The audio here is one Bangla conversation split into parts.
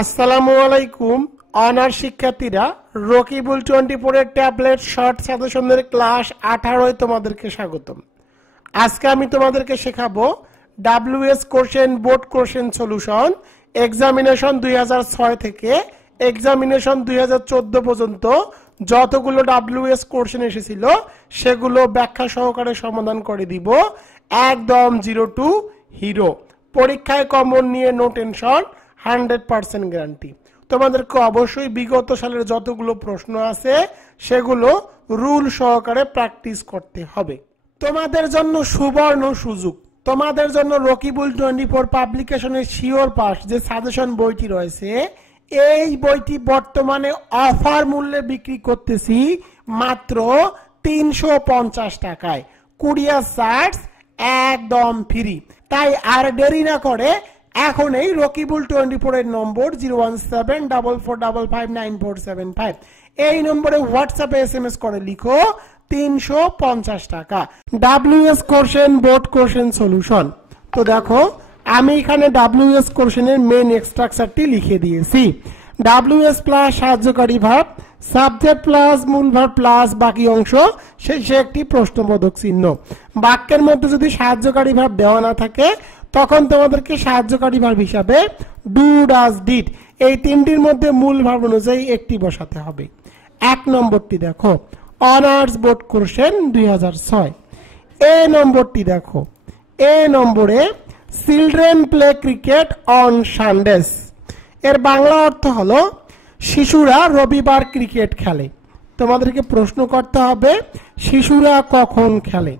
আসসালামু আলাইকুম অনার্স শিক্ষার্থীরা রকিবুল 24 এর ট্যাবলেট শর্ট সাজেশনের ক্লাস 18 তোমাদেরকে স্বাগতম। আজকে আমি তোমাদেরকে শেখাবো WS question board question solution examination 2006 থেকে এক্সামিনেশন 2014 পর্যন্ত যতগুলো ডাব্লিউএস কোশ্চেন এসেছিল সেগুলো ব্যাখ্যা সহকারে সমাধান করে দিব একদম 0 টু হিরো। পরীক্ষায় কমন নিয়ে নো টেনশন, 100% গ্যারান্টি। তোমাদেরকে অবশ্যই বিগত সালের যতগুলো প্রশ্ন আছে সেগুলো রুল সহকারে প্র্যাকটিস করতে হবে। তোমাদের জন্য সুবর্ণ সুযোগ, তোমাদের জন্য রকিবুল 24 পাবলিকেশনের শিওর পাস যে সাজেশন বইটি রয়েছে, এই বইটি বর্তমানে অফার মূল্যে বিক্রি করতেছি মাত্র 350 টাকায়, কুরিয়ার চার্জ একদম ফ্রি। তাই আর দেরি না করে এখন এই রকিবুল 24 এর নম্বর 01744559475 এই নম্বরে হোয়াটসঅ্যাপে এসএমএস করে লিখো 350 টাকা। WS question board question solution. তো দেখো আমি এখানে ডাব্লিউএস কোশ্চেনের মেইন স্ট্রাকচারটি লিখে দিয়েছি। ডাব্লিউএস প্লাস সাহায্যকারী ভার্ব, সাবজেক্ট প্লাস মূল ভার্ব প্লাস বাকি অংশ শেষে একটি প্রশ্নবোধক চিহ্ন। বাক্যের মধ্যে যদি সাহায্যকারী ভার্ব দেওয়া না থাকে তখন তোমাদেরকে সাহায্যকারী ভার্ব হিসাবে ডু, ডাজ, ডিড এই তিনটির মধ্যে মূল ভার্ব অনুযায়ী একটি বসাতে হবে। এক নম্বরটি দেখো অনার্স বোর্ড কোশ্চেন 2006। এ নম্বরটি দেখো, এ নম্বরে children play cricket on Sunday's. এর বাংলা অর্থ হলো শিশুরা রবিবার ক্রিকেট খেলে। তোমাদেরকে প্রশ্ন করতে হবে শিশুরা কখন খেলে।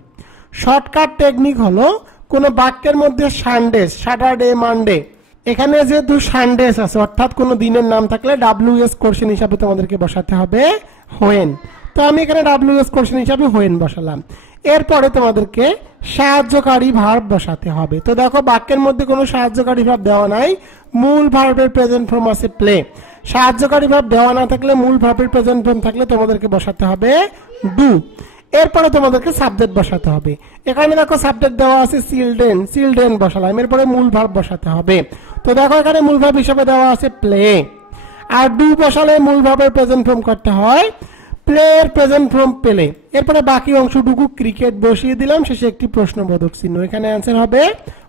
শর্টকাট টেকনিক হলো কোন বাক্যের মধ্যে সানডেস, স্যাটারডে, মানডে, এখানে যেহেতু সানডেস আছে অর্থাৎ কোন দিনের নাম থাকলে ডাব্লিউএস কোশ্চেন হিসাবে তোমাদেরকে বসাতে হবে হোয়েন। তো আমি এখানে ডাব্লিউএস কোশ্চেন হিসাবে হোয়েন বসালাম। এরপরে তোমাদেরকে সাহায্যকারী ভার্ব বসাতে হবে। তো দেখো বাক্যের মধ্যে কোনো সাহায্যকারী ভার্ব দেওয়া নাই, মূল ভার্বের প্রেজেন্ট ফর্ম আছে প্লে। সাহায্যকারী ভার্ব দেওয়া না থাকলে মূল ভার্বের প্রেজেন্ট ফর্ম থাকলে তোমাদেরকে বসাতে হবে ডু। এরপরে তোমাদেরকে সাবজেক্ট বসাতে হবে। এখানে দেখো সাবজেক্ট দেওয়া আছে চিলড্রেন, চিলড্রেন বসালাম। এরপরে মূল ভার্ব বসাতে হবে। তো দেখো এখানে মূল ভার্ব হিসেবে দেওয়া আছে প্লে। আর ডু বসালে মূল ভার্বের প্রেজেন্ট ফর্ম করতে হয় প্লে এর প্রেজেন্ট ফর্ম পেলে। এরপরে বাকি অংশটুকু ক্রিকেট বসিয়ে দিলাম, শেষে একটি প্রশ্নবোধক চিহ্ন। এখানে অ্যান্সার হবে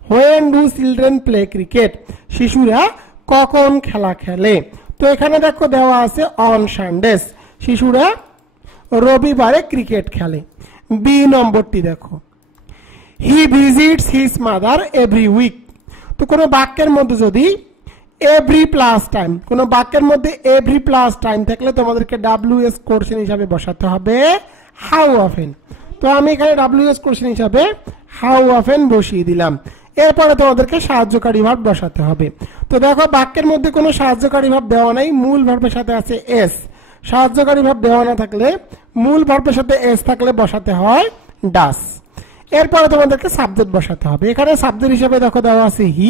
when do children play cricket, শিশুরা কখন খেলা খেলে। তো এখানে দেখো দেওয়া আছে অন সানডেস, শিশুরা রবিবারে ক্রিকেট খেলে। বি নম্বরটি দেখো he visits his mother every week. তো কোনো বাক্যের মধ্যে যদি এভরি প্লাস টাইম, কোনো বাক্যের মধ্যে এভরি প্লাস টাইম থাকলে তোমাদেরকে ডাব্লিউএস কোশ্চেন হিসাবে বসাতে হবে হাউ অফেন। তো আমি এখানে ডাব্লিউএস কোশ্চেন হিসাবে হাউ অফেন বসিয়ে দিলাম। এরপরে তোমাদেরকে সাহায্যকারী ভার্ব বসাতে হবে। তো দেখো বাক্যের মধ্যে কোনো সাহায্যকারী ভার্ব দেওয়া নাই, মূল ভার্বের সাথে আছে এস। সাহায্যকারী ভার্ব দেওয়া না থাকলে মূল ভার্বের সাথে এস থাকলে বসাতে হয় ডাস। এরপরে তোমাদেরকে সাবজেক্ট বসাতে হবে। এখানে সাবজেক্ট হিসেবে দেখো দেওয়া আছে হি,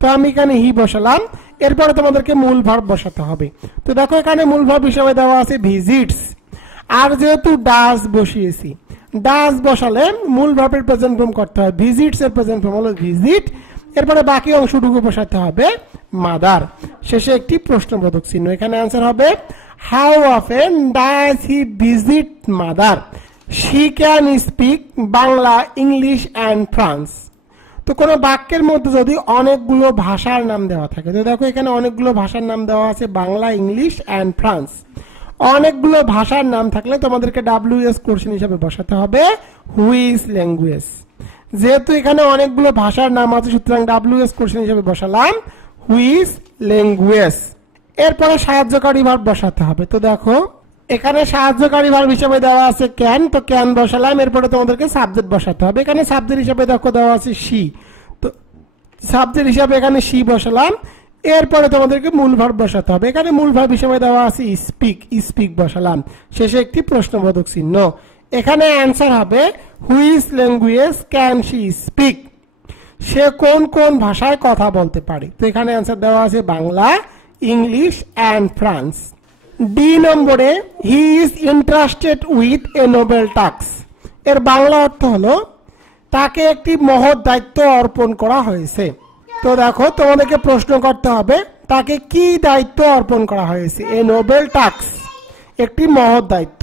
তো আমি এখানে হি বসালাম। এরপরে তোমাদেরকে মূল ভার্ব বসাতে হবে। তো দেখো এখানে মূল ভার্ব হিসেবে দেওয়া আছে ভিজিটস, আর যেহেতু ডাস বসিয়েছি, ডাস বসালে মূল ভার্বের প্রেজেন্ট ফর্ম করতে হয়, ভিজিটস এর প্রেজেন্ট ফর্ম হলো ভিজিট। এরপরে বাকি অংশটুকু বসাতে হবে মাদার, শেষে একটি প্রশ্নবোধক চিহ্ন। এখানে অ্যান্সার হবে how often does he visit mother, she can speak Bangla, English and France. তো কোনো বাক্যের মধ্যে যদি অনেকগুলো ভাষার নাম দেওয়া থাকে, তো দেখো এখানে অনেকগুলো ভাষার নাম দেওয়া আছে বাংলা, ইংলিশ অ্যান্ড ফ্রান্স। অনেকগুলো ভাষার নাম থাকলে তোমাদেরকে ডাব্লিউএস কোশ্চেন হিসাবে বসাতে হবে হুইচ ল্যাঙ্গুয়েজ। যেহেতু এখানে অনেকগুলো ভাষার নাম আছে সুতরাং ডাব্লিউএস কোশ্চেন হিসাবে বসালাম হুইচ ল্যাঙ্গুয়েজ। এরপরে সাহায্যকারী ভার্ব বসাতে হবে। তো দেখো এখানে সাহায্যকারী ভার্ব হিসেবে দেওয়া আছে ক্যান, তো ক্যান বসালাম। এরপরে তোমাদেরকে সাবজেক্ট বসাতে হবে। এখানে সাবজেক্ট হিসেবে দেখো দেওয়া আছে শি, তো সাবজেক্ট হিসেবে এখানে শি বসালাম। এরপরে তোমাদেরকে মূল ভার্ব বসাতে হবে। এখানে মূল ভার্ব হিসেবে দেওয়া আছে স্পিক, স্পিক বসালাম, শেষে একটি প্রশ্নবোধক চিহ্ন। এখানে অ্যান্সার হবে which language can she speak, সে কোন কোন ভাষায় কথা বলতে পারে। তো এখানে অ্যান্সার দেওয়া আছে Bangla, English and France. D নম্বরে he is interested with a noble task. এর বাংলা অর্থ হলো তাকে একটি মহৎ দায়িত্ব অর্পণ করা হয়েছে। তো দেখো তোমাদেরকে প্রশ্ন করতে হবে তাকে কি দায়িত্ব অর্পণ করা হয়েছে? এ নোবেল টাস্ক, একটি মহৎ দায়িত্ব।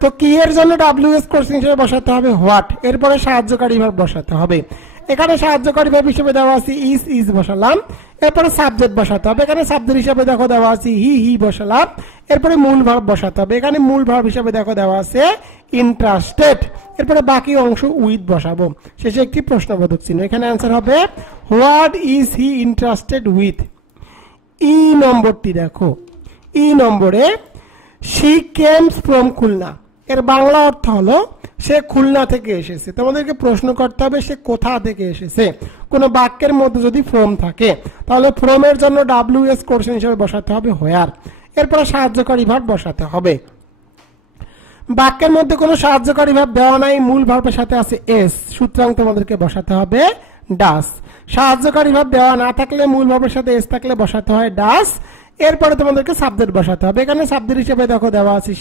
তো কি এর জন্য WS কোশ্চেন হিসেবে বসাতে হবে হোয়াট, এরপরে সাহায্যকারী ভার্ব বসাতে হবে। এখানে সাহায্যকারী ভার্ব হিসেবে দেওয়া আছে ইজ বসালাম, এরপরে সাবজেক্ট বসাতে হবে। এখানে সাবজেক্ট হিসেবে দেখো দেওয়া আছে হি বসালাম, এরপরে মূল ভার্ব বসাতে হবে। এখানে মূল ভার্ব হিসেবে দেখো দেওয়া আছে ইন্টারেস্টেড, এরপরে বাকি অংশ উইথ বসাবো, শেষে একটি প্রশ্নবোধক চিহ্ন। এখানে অ্যান্সার হবে what is he interested with. E নম্বরটি দেখো, ই নম্বরে শি কেমস ফ্রম খুলনা, এর বাংলা অর্থ হলো সে খুলনা থেকে এসেছে। তোমাদেরকে প্রশ্ন করতে হবে সে কোথা থেকে এসেছে। কোন বাক্যের মধ্যে যদি ফ্রম থাকে তাহলে ফ্রমের জন্য WS কোশ্চেন হিসেবে বসাতে হবে হোয়ার, এরপরে সাহায্যকারী ভার্ব বসাতে হবে। বাক্যের মধ্যে কোনো সাহায্যকারী ভার্ব দেওয়া নাই, মূল ভার্বের সাথে আছে এস, সুতরাং তোমাদেরকে বসাতে হবে ডাস। সাহায্যকারী ভার্ব দেওয়া না থাকলে মূল ভার্বের সাথে এস থাকলে বসাতে হয় ডাস, এরপরে তোমাদেরকে সাবজেক্ট বসাতে হবে। এখানে সাবজেক্ট হিসেবে দেখো দেওয়া আছে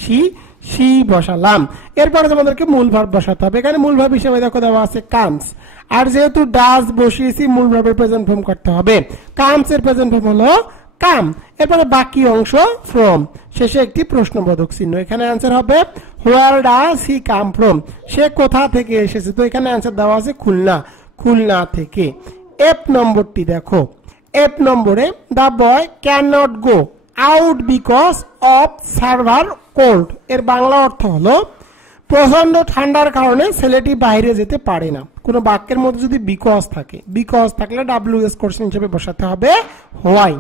শি বসালাম, এরপরে তোমাদেরকে মূল ভার্ব বসাতে হবে। এখানে মূল ভার্ব হিসেবে দেখো দেওয়া আছে কামস, আর যেহেতু ডাস বসিয়েছি মূল ভার্বের প্রেজেন্ট ফর্ম করতে হবে। কামস এর প্রেজেন্ট ফর্ম হলো কাম, এরপরে বাকি অংশ ফ্রম, শেষে একটি প্রশ্নবোধক চিহ্ন। এখানে অ্যান্সার হবে হোয়ার ডাস হি কাম ফ্রম, সে কোথা থেকে এসেছে। তো এখানে অ্যান্সার দেওয়া আছে খুলনা থেকে। এফ নম্বরটি দেখো, এফ নম্বরে the boy can not go out because of server cold, এর বাংলা অর্থ হলো প্রচন্ড ঠান্ডার কারণে ছেলেটি বাইরে যেতে পারে না। কোন বাক্যের মধ্যে যদি বিকজ থাকে, বিকজ থাকলে WS কোশ্চেন হিসেবে বসাতে হবে হোয়াই,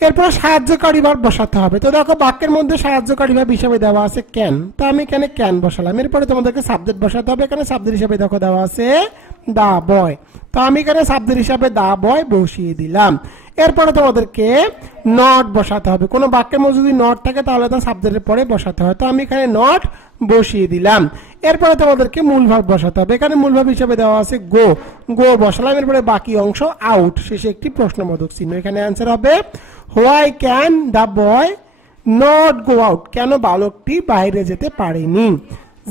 এরপর সাহায্যকারী ভার্ব বসাতে হবে। তো দেখো বাক্যের মধ্যে সাহায্যকারী ভার্ব হিসেবে দেওয়া আছে ক্যান, তো আমি এখানে ক্যান বসালাম। এরপরে তোমাদেরকে সাবজেক্ট বসাতে হবে। এখানে সাবজেক্ট হিসেবে দেখো দেওয়া আছে দা বয়, তো আমি এখানে সাবজেক্ট হিসাবে দা বয় বসিয়ে দিলাম। এরপরে তোমাদেরকে নট বসাতে হবে। কোনো বাক্যের মধ্যে যদি নট থাকে তাহলে তো সাবজেক্টের পরে বসাতে হয়, তো আমি এখানে নট বসিয়ে দিলাম। এরপরে তোমাদেরকে মূল ভার্ব বসাতে হবে। এখানে মূল ভার্ব হিসেবে দেওয়া আছে গো বসালাম, এরপরে বাকি অংশ আউট, শেষে একটি প্রশ্নবোধক চিহ্ন। এখানে অ্যান্সার হবে why can the boy not go out, কেন বালকটি বাইরে যেতে পারেনি।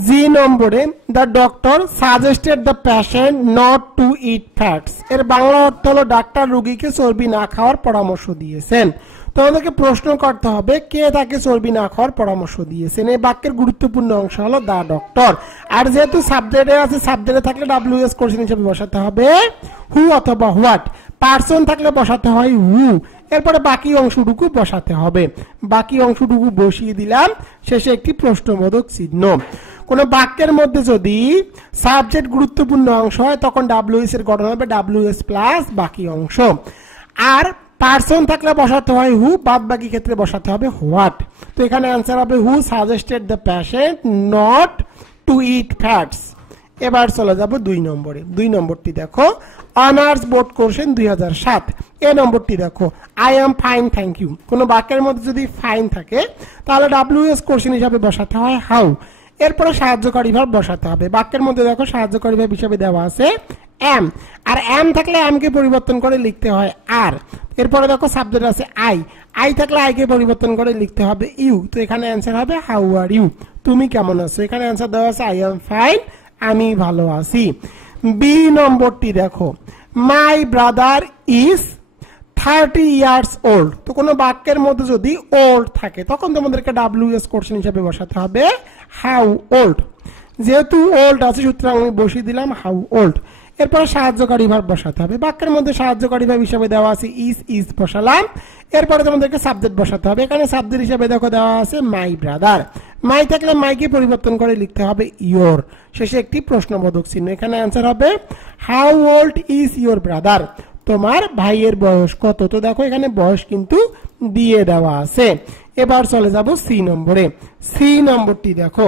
জি নম্বরে the doctor suggested the patient not to eat fats, এর বাংলা অর্থ হলো ডাক্তার রোগীকে চর্বি না খাওয়ার পরামর্শ দিয়েছেন। তোমাদেরকে প্রশ্ন করতে হবে কে তাকে চর্বি না খাওয়ার পরামর্শ দিয়েছেন। এই বাক্যের গুরুত্বপূর্ণ অংশ হলো দা ডক্টর, আর যেহেতু সাবজেক্টে আছে সাবজেক্টে থাকলে WS কোশ্চেন হিসেবে বসাতে হবে হু অথবা হোয়াট, পার্সন থাকলে বসাতে হয় হু, এরপরে বাকি অংশটুকু বসাতে হবে। বাকি অংশটুকু বসিয়ে দিলাম, শেষে একটি প্রশ্নবোধক চিহ্ন। কোন বাক্যের মধ্যে যদি সাবজেক্ট গুরুত্বপূর্ণ অংশ হয় তখন WS এর গঠন হবে WS প্লাস বাকি অংশ, আর পার্সন থাকলে বসাতে হয় হু, বাদ বাকি ক্ষেত্রে বসাতে হবে হোয়াট। তো এখানে অ্যান্সার হবে who suggested the patient not to eat fats. এবার চলে যাব 2 নম্বরে। 2 নম্বরটি দেখো অনার্স বোর্ড কোশ্চেন 2007। এ নম্বরটি দেখো I am fine thank you. কোন বাক্যের মধ্যে যদি ফাইন থাকে তাহলে WS কোশ্চেন হিসাবে বসাতে হয় হাউ, এরপরে সাহায্যকারী ভার্ব বসাতে হবে। বাক্যের মধ্যে দেখো সাহায্যকারী ভার্ব হিসেবে দেওয়া আছে এম, আর এম থাকলে এম কে পরিবর্তন করে লিখতে হয় আর। এরপরে দেখো সাবজেক্ট আছে আই থাকলে আই কে পরিবর্তন করে লিখতে হবে ইউ। তো এখানে অ্যান্সার হবে হাউ আর ইউ, তুমি কেমন আছো। এখানে অ্যান্সার দেওয়া আছে আই এম ফাইন, আমি ভালো আছি। বি নম্বরটি দেখো my brother is 30 years old. তো কোনো বাক্যের মধ্যে যদি ওল্ড থাকে তখন তোমাদেরকে WS কোশ্চেন হিসেবে বসাতে হবে হাউ ওল্ড। যেহেতু ওল্ড আছে সুতরাং আমি বসিয়ে দিলাম হাউ ওল্ড। এরপরে সাহায্যকারী ভার্ব বসাতে হবে। বাক্যের মধ্যে সাহায্যকারী ভার্ব হিসেবে দেওয়া আছে ইজ বসালাম, এরপরে তোমাদেরকে সাবজেক্ট বসাতে হবে। এখানে সাবজেক্ট হিসেবে দেখো দেওয়া আছে মাই ব্রাদার, মাই থাকলে মাইকে পরিবর্তন করে লিখতে হবে ইয়োর, শেষে একটি প্রশ্নবোধক চিহ্ন। এখানে অ্যান্সার হবে how old is your brother, তোমার ভাইয়ের বয়স কত। তো দেখো এখানে বয়স কিন্তু দিয়ে দেওয়া আছে। এবার চলে যাব সি নম্বরে। সি নম্বরটি দেখো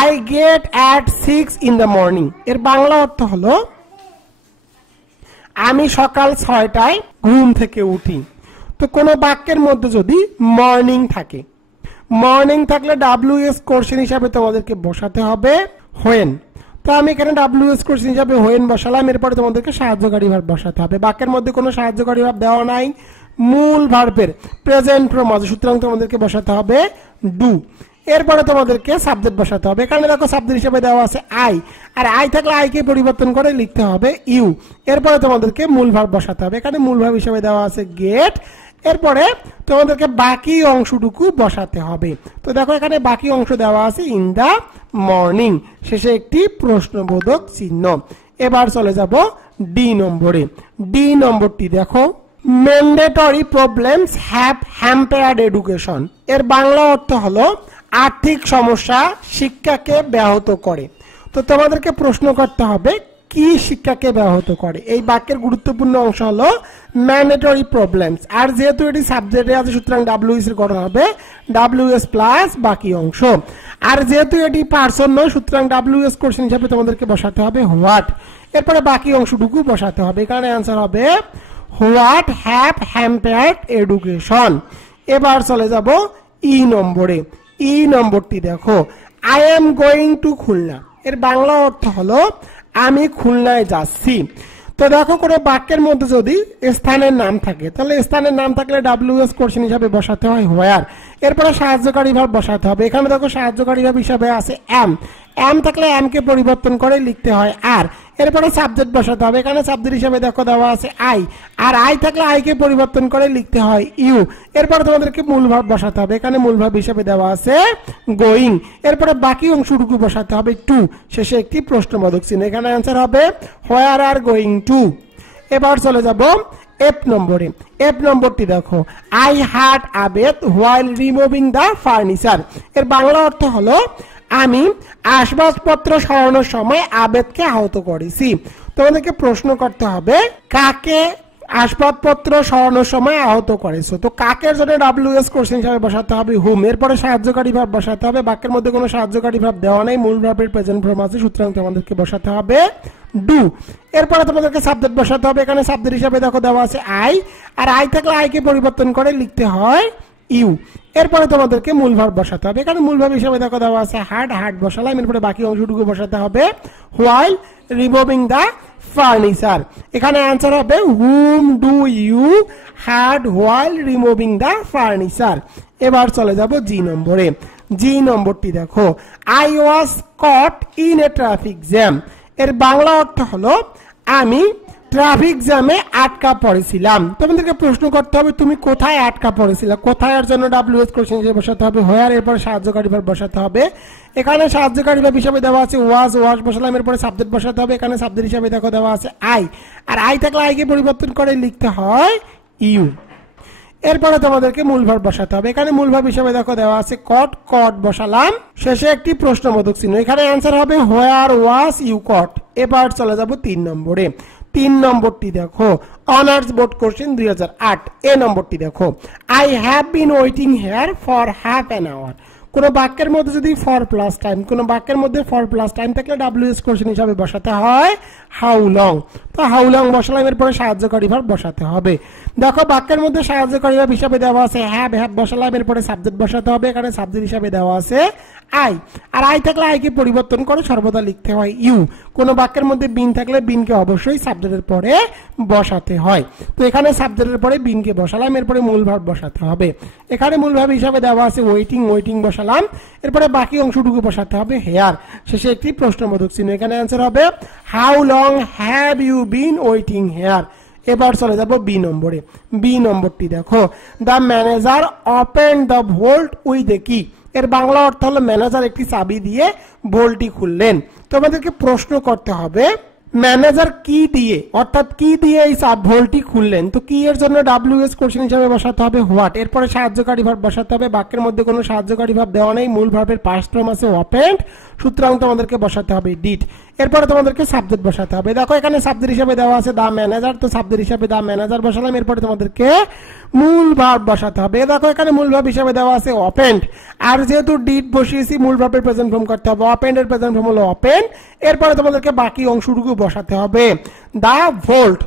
I get at 6 in the morning, এর বাংলা অর্থ হলো আমি সকাল 6টায় ঘুম থেকে উঠি। তো কোনো বাক্যের মধ্যে যদি মর্নিং থাকে, মর্নিং থাকলে WS কোশ্চেন হিসাবে তোমাদেরকে বসাতে হবে হোয়েন। তো আমি এখানে WS কোশ্চেন হিসাবে হোয়েন বসালাম, এরপরে তোমাদেরকে সাহায্যকারী ভার্ব বসাতে হবে। বাক্যের মধ্যে কোনো সাহায্যকারী ভার্ব দেওয়া নাই, মূল ভার্বের প্রেজেন্ট ফর্ম আছে, সুতরাং তোমাদেরকে বসাতে হবে ডু। এরপরে তোমাদেরকে সাবজেক্ট বসাতে হবে। এখানে দেখো সাবজেক্ট হিসেবে দেওয়া আছে আই, আর আই থাকলে আই কে পরিবর্তন করে লিখতে হবে ইউ। এরপরে তোমাদেরকে মূল ভার্ব বসাতে হবে। এখানে মূল ভার্ব হিসেবে দেওয়া আছে গেট, এরপরে তোমাদেরকে বাকি অংশটুকু বসাতে হবে। তো দেখো এখানে বাকি অংশ দেওয়া আছে ইন দা মর্নিং, শেষে একটি প্রশ্নবোধক চিহ্ন। এবার চলে যাব ডি নম্বরে। ডি নম্বরটি দেখো, mandatory problems have hampered education. এর বাংলা অর্থ হলো আর্থিক সমস্যা শিক্ষাকে ব্যাহত করে। তো তোমাদেরকে প্রশ্ন করতে হবে কি শিক্ষাকে ব্যাহত করে। এই বাক্যের গুরুত্বপূর্ণ অংশ হলো ম্যান্ডেটরি প্রবলেমস, আর যেহেতু এটি সাবজেক্টে আছে সুতরাং ডাব্লিউএস এর গঠন হবে ডাব্লিউএস প্লাস বাকি অংশ। আর যেহেতু এটি পার্সন নয় সুতরাং ডাব্লিউএস কোশ্চেন হিসেবে তোমাদেরকে বসাতে হবে হোয়াট, এরপরে বাকি অংশটুকু বসাতে হবে। এখানে অ্যান্সার হবে হোয়াট হ্যাভ হ্যাম্পার্ড এডুকেশন। এবার চলে যাব ই নম্বরে। ই নম্বরটি দেখো, I am going to Khulna. এর বাংলা অর্থ হলো আমি খুলনায় যাচ্ছি। তো দেখো করে বাক্যের মধ্যে যদি স্থানের নাম থাকে তাহলে স্থানের নাম থাকলে ডাব্লিউএস কোশ্চেন হিসাবে বসাতে হয় হোয়ার, এরপরে সাহায্যকারী ভার্ব বসাতে হবে। এখানে দেখো সাহায্যকারী ভার্ব হিসাবে আছে এম, এম থাকলে এম কে পরিবর্তন করে লিখতে হয় আর, এরপরে সাবজেক্ট বসাতে হবে। এখানে সাবজেক্ট হিসাবে দেখো দেওয়া আছে আই, আর আই থাকলে আই কে পরিবর্তন করে লিখতে হয় ইউ। এরপরে তোমাদেরকে মূল ভার্ব বসাতে হবে। এখানে মূল ভার্ব হিসাবে দেওয়া আছে গোয়িং, এরপরে বাকি অংশটুকু বসাতে হবে টু, শেষে একটি প্রশ্নবোধক চিহ্ন। এখানে অ্যান্সার হবে হোয়ার আর গোয়িং টু। এবার চলে যাব এফ নম্বরে। এফ নম্বরটি দেখো, I hurt a bathe while removing the furniture. এর বাংলা অর্থ হলো আমি আসবাবপত্র সরানোর সময় আবেদকে আহত করেছি। তোমাদেরকে প্রশ্ন করতে হবে কাকে আসবাবপত্র সরানোর সময় আহত করেছো। তো কাকের জন্য ডাব্লিউএস কোশ্চেন হিসাবে বসাতে হবে হুম, এরপরে সাহায্যকারী ভার্ব বসাতে হবে। বাক্যের মধ্যে কোনো সাহায্যকারী ভার্ব দেওয়া নেই, মূল ভার্বের প্রেজেন্ট ফর্ম আছে সুতরাং তোমাদেরকে বসাতে হবে ডু। এরপরে তোমাদেরকে সাবজেক্ট বসাতে হবে। এখানে সাবজেক্ট হিসাবে দেখো দেওয়া আছে আই, আর আই থাকলে আই কে পরিবর্তন করে লিখতে হয় ইউ। এরপরে তোমাদেরকে মূল ভার্ব বসাতে হবে। এখানে মূল ভার্ব হিসাবে দেখো দেওয়া আছে হার্ট, হার্ট বসালাম। এরপরে বাকি অংশটুকু বসাতে হবে হোয়াইল রিমুভিং দা ফার্নিচার। এখানে অ্যান্সার হবে whom do you hurt while removing the furniture. এবার চলে যাব জি নম্বরে। জি নম্বরটি দেখো, I was caught in a traffic jam. এর বাংলা অর্থ হলো আমি ট্রাফিক জ্যামে আটকা পড়েছিলাম। তোমাদেরকে প্রশ্ন করতে হবে তুমি কোথায় আটকা পড়েছিলা। কোথায় এর জন্য ডাব্লিউএস কোশ্চেন হিসেবে বসাতে হবে হোয়ার, এরপর সাহায্যকারী ভার্ব বসাতে হবে। এখানে সাহায্যকারী ভার্ব হিসাবে দেওয়া আছে ওয়াজ, ওয়াজ বসালাম। এরপরে সাবজেক্ট বসাতে হবে। এখানে সাবজেক্ট হিসাবে দেখো দেওয়া আছে আই, আর আই থাকলে আই কে পরিবর্তন করে লিখতে হয় ইউ। এরপরে তোমাদেরকে মূল ভার্ব বসাতে হবে। এখানে মূল ভার্ব হিসাবে দেখো দেওয়া আছে কট, কট বসালাম, শেষে একটি প্রশ্নবোধক চিহ্ন। এখানে অ্যান্সার হবে হোয়ার ওয়াজ ইউ কট। এবার চলে যাব 3 নম্বরে। 3 নম্বরটি দেখো, অনার্স বোর্ড কোশ্চেন 2008। এ নম্বরটি দেখো, I have been waiting here for half an hour. কোন বাক্যের মধ্যে যদি ফর প্লাস টাইম, কোন বাক্যের মধ্যে ফর প্লাস টাইম থাকলে ডাব্লিউএস কোশ্চেন হিসাবে বসাতে হয় হাউ লং। তো হাউ লং বসালাম, এরপরে সাহায্যকারী ভার্ব বসাতে হবে। দেখো বাক্যের মধ্যে সাহায্যকারী ভার্ব হিসাবে দেওয়া আছে হ্যাভ, হ্যাভ বসালাম। এরপরে সাবজেক্ট বসাতে হবে। এখানে সাবজেক্ট হিসাবে দেওয়া আছে আই, আর আই থাকলে আই কে পরিবর্তন করে সর্বদা লিখতে হয় ইউ। কোন বাক্যের মধ্যে বিন থাকলে বিনকে অবশ্যই সাবজেক্টের পরে বসাতে হয়। তো এখানে সাবজেক্টের পরে বিনকে বসালাম, এরপরে মূল ভার্ব বসাতে হবে। এখানে মূল ভার্ব হিসাবে দেওয়া আছে ওয়েটিং, ওয়েটিং বসালাম। এরপরে বাকি অংশটুকু বসাতে হবে হেয়ার, শেষে একটি প্রশ্নবোধক চিহ্ন। এখানে অ্যান্সার হবে how long have you been waiting here. এবার চলে যাব বি নম্বরে। বি নম্বরটি দেখো, the manager open the vault with a key. এর বাংলা অর্থ হলো ম্যানেজার একটি চাবি দিয়ে ভোল্টটি খুললেন। তোমাদেরকে প্রশ্ন করতে হবে ম্যানেজার কি দিয়ে, অর্থাৎ কি দিয়ে এই ভোল্টটি খুললেন। তো কি এর জন্য ডাব্লিউএস কোশ্চেন হিসাবে বসাতে হবে হোয়াট, এরপরে সাহায্যকারী ভার্ব বসাতে হবে। বাক্যের মধ্যে কোনো সাহায্যকারী ভার্ব দেওয়া নেই, মূল ভার্বের পাস্ট ফর্ম আছে ওপেন্ড সুতরাং তোমাদেরকে বসাতে হবে ডিড। এরপরে তোমাদেরকে সাবজেক্ট বসাতে হবে। দেখো এখানে সাবজেক্ট হিসাবে দেওয়া আছে দা ম্যানেজার, তো সাবজেক্ট হিসাবে দা ম্যানেজার বসালাম। এরপরে তোমাদেরকে মূল ভার্ব বসাতে হবে। দেখো এখানে মূল ভার্ব হিসাবে দেওয়া আছে ওপেন্ড, আর যেহেতু ডিড বসিয়েছি মূল ভার্বের প্রেজেন্ট ফর্ম করতে হবে। ওপেন্ড এর প্রেজেন্ট ফর্ম হলো ওপেন। এরপরে তোমাদেরকে বাকি অংশটুকু বসাতে হবে দা ভোল্ট,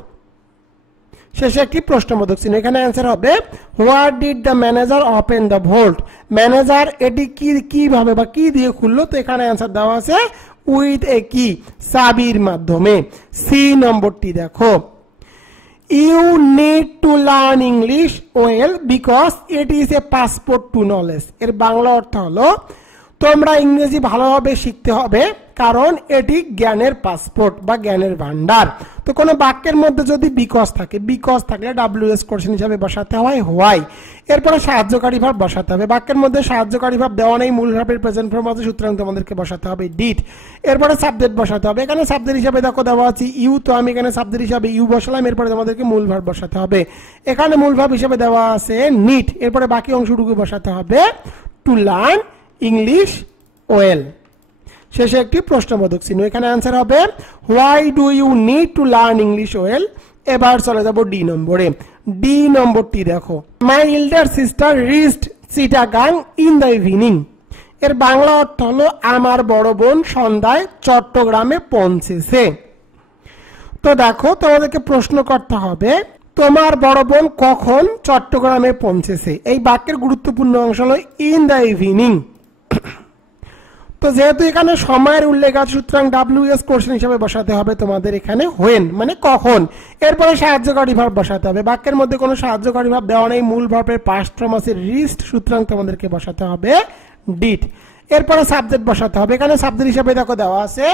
শেষে একটি প্রশ্নবোধক চিহ্ন। এখানে অ্যান্সার হবে what did the manager open the volt. Manager এটি কিভাবে বা কি দিয়ে খুললো। তো এখানে অ্যান্সার দেওয়া আছে উইথ এ কি, চাবির মাধ্যমে। সি নম্বরটি দেখো, you need to learn English well because it is a passport to knowledge. এর বাংলা অর্থ হলো তোমরা ইংরেজি ভালোভাবে শিখতে হবে, কারণ এটি জ্ঞানের পাসপোর্ট বা জ্ঞানের ভান্ডার। তো কোনো বাক্যের মধ্যে যদি বিকজ থাকে, বিকজ থাকলে WS কোশ্চেন হিসাবে বসাতে হয় হোয়াই। এরপরে সাহায্যকারী ভাব বসাতে হবে। বাক্যের মধ্যে সাহায্যকারী ভাব দেওয়া নেই, মূল ভাবের প্রেজেন্ট ফর্ম আছে, সুতরাং তোমাদেরকে বসাতে হবে ডিড। এরপরে সাবজেক্ট বসাতে হবে। এখানে সাবজেক্ট হিসাবে দেখো দেওয়া আছে ইউ, তো আমি এখানে সাবজেক্ট হিসাবে ইউ বসালাম। এরপরে তোমাদেরকে মূল ভাব বসাতে হবে। এখানে মূল ভাব হিসাবে দেওয়া আছে নিড। এরপরে বাকি অংশটুকু বসাতে হবে টু লার্ন ইংলিশ ওয়েল। শেষে একটি প্রশ্নবোধক চিহ্ন। এখানে অ্যান্সার হবে why do you need to learn English well. এবার চলে যাব ডি নম্বরে। ডি নম্বরটি দেখো, my elder sister reached Chittagong in the evening. এর বাংলা অর্থ হলো আমার বড় বোন সন্ধ্যায় চট্টগ্রামে পৌঁছেছে। তো দেখো তোমাদেরকে প্রশ্ন করতে হবে তোমার বড় বোন কখন চট্টগ্রামে পৌঁছেছে। এই বাক্যের গুরুত্বপূর্ণ অংশ হলো ইন দ্য ইভিনিং। তো যেহেতু এখানে সময়ের উল্লেখ আছে, সুতরাং WS কোশ্চেন হিসেবে বসাতে হবে তোমাদের এখানে হোয়েন, মানে কখন। এরপরে সাহায্যকারী ভাব বসাতে হবে। বাক্যের মধ্যে কোনো সাহায্যকারী ভাব দেওয়া নেই, মূল ভাবের পাস্ট ফর্ম আছে রিচড, সুতরাং তোমাদেরকে বসাতে হবে ডিড। এরপরে সাবজেক্ট বসাতে হবে। এখানে সাবজেক্ট হিসেবে দেখো দেওয়া আছে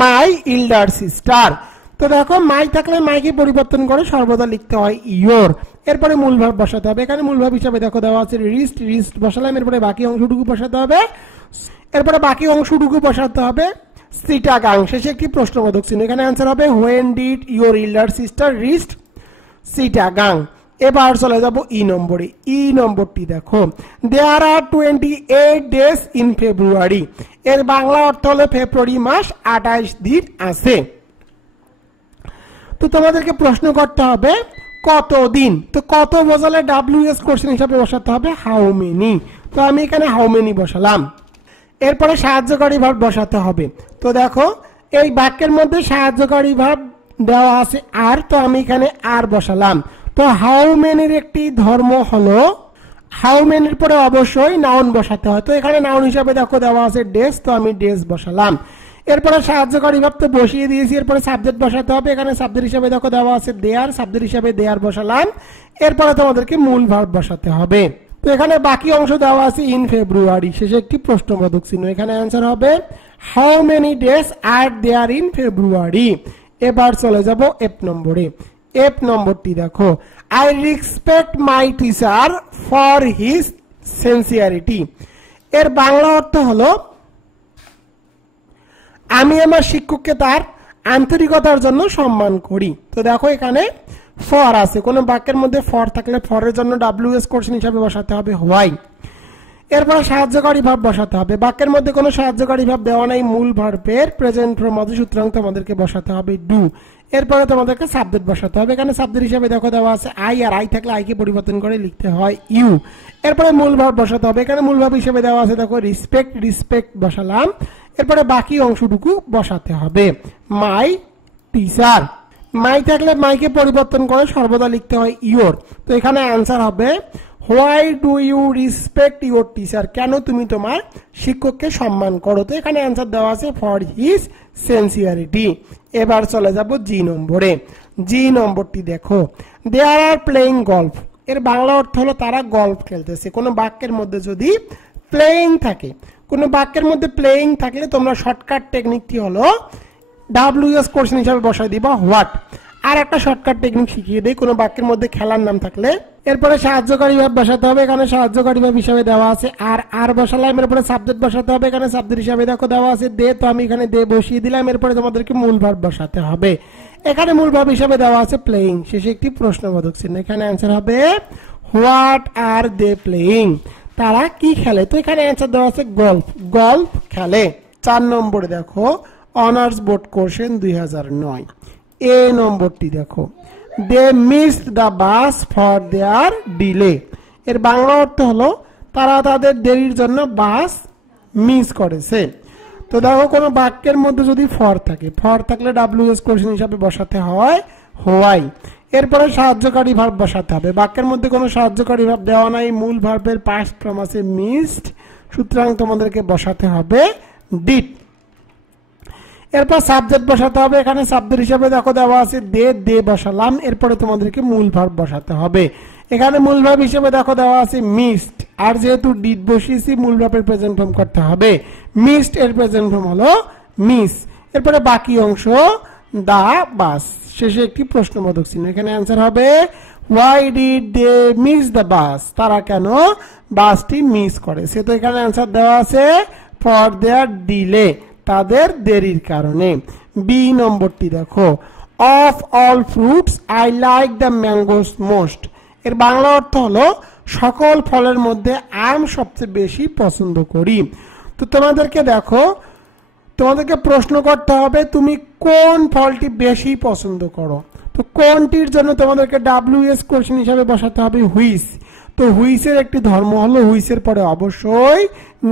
মাই এল্ডার সিস্টার। তো দেখো মাই থাকলে মাইকে পরিবর্তন করে সর্বদা লিখতে হয় ইয়োর। এরপরে মূল ভাব বসাতে হবে। এখানে মূল ভাব হিসাবে দেখো দেওয়া আছে রিচড, রিচড বসালাম। এরপরে বাকি অংশটুকু বসাতে হবে। এরপরে বাকি অংশটুকু বসাতে হবে চিটাগাং। শেষে একটি প্রশ্নবোধক চিহ্ন। এখানে অ্যান্সার হবে when did your এল্ডার sister reached Chittagong. এবার চলে যাব ই নম্বরে। ই নম্বরটি দেখো, দেয়ার আর 28 ডেজ ইন ফেব্রুয়ারি। এর বাংলা অর্থ হলো ফেব্রুয়ারি মাস 28 দিন আছে। তো তোমাদেরকে প্রশ্ন করতে হবে কত দিন। তো কত বোঝালে WS কোশ্চেন হিসাবে বসাতে হবে হাউ মেনি। তো আমি এখানে হাউ মেনি বসালাম। এরপরে সাহায্যকারী ভাব বসাতে হবে। তো দেখো এই বাক্যের মধ্যে সাহায্যকারী ভাব দেওয়া আছে আর, তো আমি এখানে আর বসালাম। তো হাউ মেনির একটি ধর্ম হলো হাউ মেনির পরে অবশ্যই নাউন বসাতে হয়। তো এখানে নাউন হিসাবে দেখো দেওয়া আছে ডেজ, তো আমি ডেজ বসালাম। এরপরে সাহায্যকারী ভাব তো বসিয়ে দিয়েছি। এরপরে সাবজেক্ট বসাতে হবে। এখানে সাবজেক্ট হিসাবে দেখো দেওয়া আছে দেয়ার, সাবজেক্ট হিসাবে দেয়ার বসালাম। এরপরে তোমাদেরকে মূল ভার্ব বসাতে হবে। তো এখানে বাকি অংশ দেওয়া আছে ইন ফেব্রুয়ারি। শেষে একটি প্রশ্নবোধক চিহ্ন। এখানে অ্যান্সার হবে how many days are there in February. এবার চলে যাব এফ নম্বরে। এফ নম্বরটি দেখো, I respect my teacher for his sincerity. এর বাংলা অর্থ হলো আমি আমার শিক্ষককে তার আন্তরিকতার জন্য সম্মান করি। তো দেখো এখানে ফর আছে। কোন বাক্যের মধ্যে ফর থাকলে ফরের জন্য WS কোশ্চেন হিসাবে বসাতে হবে হোয়াই। এরপরে সাহায্যকারী ভাব বসাতে হবে। বাক্যের মধ্যে কোনো সাহায্যকারী ভাব দেওয়া নাই, মূল ভার্বের প্রেজেন্ট ফর্ম আছে, সুতরাং তোমাদেরকে বসাতে হবে ডু। এরপরে তোমাদেরকে সাবজেক্ট বসাতে হবে। এখানে সাবজেক্ট হিসাবে দেখো দেওয়া আছে আই, আর আই থাকলে আইকে পরিবর্তন করে লিখতে হয় ইউ। এরপরে মূল ভার্ব বসাতে হবে। এখানে মূল ভার্ব হিসেবে দেওয়া আছে দেখো রিসপেক্ট, রিসপেক্ট বসালাম। এরপরে বাকি অংশটুকু বসাতে হবে মাই টিচার। মাই থাকলে মাইকে পরিবর্তন করে সর্বদা লিখতে হয় ইয়োর। তো এখানে অ্যান্সার হবে why do you respect your teacher. কেন তুমি তোমার শিক্ষককে সম্মান করো। তো এখানে অ্যান্সার দেওয়া আছে ফর হিজ সিনসিয়ারিটি। এবার চলে যাব জি নম্বরে। জি নম্বরটি দেখো, দে আর প্লেইং গল্ফ। এর বাংলা অর্থ হলো তারা গল্ফ খেলতেছে। কোনো বাক্যের মধ্যে যদি প্লেইং থাকে, কোনো বাক্যের মধ্যে প্লেইং থাকলে তোমরা শর্টকাট টেকনিকটি হলো WS কোশ্চেন হিসাবে বসাই দিবা হোয়াট। আর একটা শর্টকাট টেকনিক শিখিয়ে দেই। কোনো বাক্যের মধ্যে খেলার নাম থাকলে এরপরে সাহায্যকারী ভাব বসাতে হবে। এখানে সাহায্যকারী ভাব হিসাবে দেওয়া আছে আর, আর বসালাম। এরপরে সাবজেক্ট বসাতে হবে। এখানে সাবজেক্ট হিসাবে দেখো দেওয়া আছে দে, তো আমি এখানে দে বসিয়ে দিলাম। এরপরে তোমাদেরকে মূল ভার্ব বসাতে হবে। এখানে মূল ভার্ব হিসাবে দেওয়া আছে প্লেইং। শেষে একটি প্রশ্নবোধক চিহ্ন। এখানে অ্যান্সার হবে হোয়াট আর দে প্লেইং। তারা কি খেলে। তো এখানে অ্যান্সার দেওয়া আছে গল্ফ, গল্ফ খেলে। 4 নম্বরে দেখো অনার্স বোর্ড কোশ্চেন 2009। এ নম্বরটি দেখো, they missed the bus for their delay. এর বাংলা অর্থ হলো তারা তাদের দেরির জন্য বাস মিস করেছে। তো দেখো কোনো বাক্যের মধ্যে যদি ফর থাকে, ফর থাকলে WS কোশ্চেন হিসাবে বসাতে হয় হোয়াই। এরপরে সাহায্যকারী ভার্ব বসাতে হবে। বাক্যের মধ্যে কোনো সাহায্যকারী ভার্ব দেওয়া নাই, মূল ভার্বের পাস্ট ফর্ম আছে মিসড, সুতরাং তোমাদেরকে বসাতে হবে ডিড। এরপর সাবজেক্ট বসাতে হবে। এখানে সাবজেক্ট হিসাবে দেখো দেওয়া আছে দে, দে বসালাম। এরপরে তোমাদেরকে মূল ভার্ব বসাতে হবে। এখানে মূল ভার্ব হিসেবে দেখো দেওয়া আছে মিসড, আর যেহেতু ডিড বসিয়েছি মূল ভার্বের প্রেজেন্ট ফর্ম করতে হবে। মিসড এর প্রেজেন্ট ফর্ম হলো মিস। এরপরে বাকি অংশ দা বাস, শেষে একটি প্রশ্নবোধক চিহ্ন। এখানে অ্যান্সার হবে why did they miss the bus, তারা কেন বাসটি মিস করে। সে তো এখানে অ্যান্সার দেওয়া আছে ফর দেয়ার ডিলে, তাদের দেরির কারণে। বি নম্বরটি দেখো, of all fruits I like the mangoes most, এর বাংলা অর্থ হলো সকল ফলের মধ্যে আম সবচেয়ে বেশি পছন্দ করি। তো তোমাদেরকে দেখো, তোমাদেরকে প্রশ্ন করতে হবে তুমি কোন ফলটি বেশি পছন্দ করো। তো কোনটির জন্য তোমাদেরকে WS কোশ্চেন হিসাবে বসাতে হবে হুইচ। তো হুইচের একটি ধর্ম হলো হুইচের পরে অবশ্যই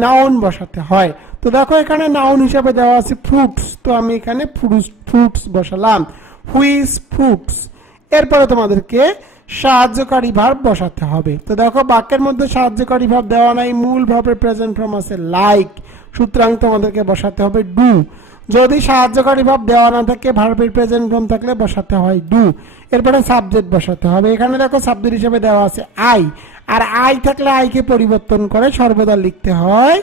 নাউন বসাতে হয়। তো দেখো এখানে নাউন হিসাবে দেওয়া আছে ফ্রুটস, তো আমি এখানে ফ্রুটস বসালাম, হুইচ ফ্রুটস। এরপরে তোমাদেরকে সাহায্যকারী ভার্ব বসাতে হবে। তো দেখো বাক্যের মধ্যে সাহায্যকারী ভার্ব দেওয়া নাই, মূল ভার্বের প্রেজেন্ট ফর্ম আছে লাইক, সুতরাং তোমাদেরকে বসাতে হবে ডু। যদি সাহায্যকারী ভার্ব দেওয়া না থাকে, ভার্বের প্রেজেন্ট ফর্ম থাকলে বসাতে হয় ডু। এরপরে সাবজেক্ট বসাতে হবে। এখানে দেখো সাবজেক্ট হিসেবে দেওয়া আছে আই, আর আই থাকলে আইকে পরিবর্তন করে সর্বদা লিখতে হয়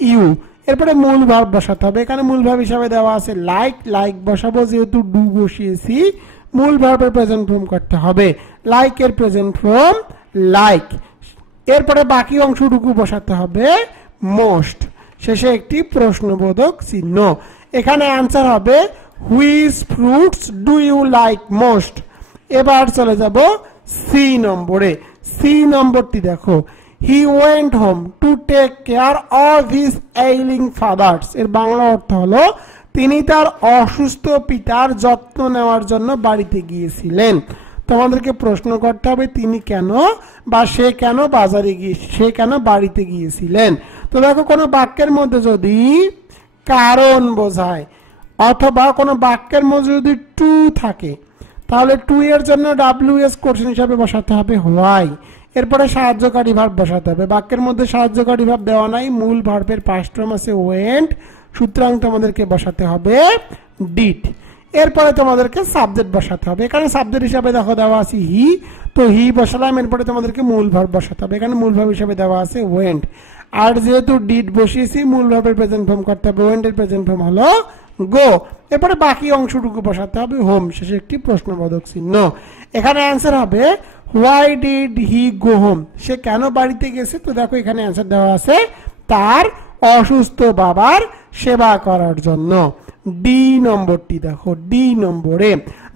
ইউ। এরপরে মূল ভার্ব বসাতে হবে। এখানে মূল ভার্ব হিসেবে দেওয়া আছে লাইক, লাইক বসাবো, যেহেতু ডু বসিয়েছি মূল ভার্বের প্রেজেন্ট ফর্ম করতে হবে, লাইক এর প্রেজেন্ট ফর্ম লাইক। এরপরে বাকি অংশটুকু বসাতে হবে মোস্ট, শেষে একটি প্রশ্নবোধক চিহ্ন। এখানে অ্যান্সার হবে which fruits do you like most. এবার চলে যাব সি নম্বরে। সি নম্বরটি দেখো, he went home to take care of his ailing fathers, এর বাংলা অর্থ হলো তিনি তার অসুস্থ পিতার যত্ন নেওয়ার জন্য বাড়িতে গিয়েছিলেন। তোমাদেরকে প্রশ্ন করতে হবে তিনি কেন বা সে কেন বাজারে গিয়ে, সে কেন বাড়িতে গিয়েছিলেন। তো দেখো কোনো বাক্যের মধ্যে যদি কারণ বোঝায় অথবা কোনো বাক্যের মধ্যে যদি টু থাকে, তাহলে টু এর জন্য WS কোশ্চেন হিসাবে বসাতে হবে হোয়াই। এরপরে সাহায্যকারী ভার্ব বসাতে হবে। বাক্যের মধ্যে সাহায্যকারী ভার্ব দেওয়া নাই, মূল ভার্বের পাস্ট ফর্ম আছে ওয়েন্ট, সুতরাং তোমাদেরকে বসাতে হবে ডিড। এরপরে তোমাদেরকে সাবজেক্ট বসাতে হবে। এখানে সাবজেক্ট হিসাবে দেখো দেওয়া আছে হি, তো হি বসালাম। এরপরে তোমাদেরকে মূল ভার্ব বসাতে হবে। এখানে মূল ভার্ব হিসাবে দেওয়া আছে ওয়েন্ট, আর যেহেতু ডিড বসিয়েছি মূল ভার্বের প্রেজেন্ট ফর্ম করতে হবে, ওয়েন্টের প্রেজেন্ট ফর্ম হলো গো। এরপরে বাকি অংশটুকু বসাতে হবে হোম, শেষে একটি প্রশ্নবোধক চিহ্ন। এখানে অ্যান্সার হবে why did he go home, সে কেন বাড়িতে গেছে। তো দেখো এখানে অ্যান্সার দেওয়া আছে তার অসুস্থ বাবার সেবা করার জন্য। ডি নম্বরটি দেখো, ডি নম্বরে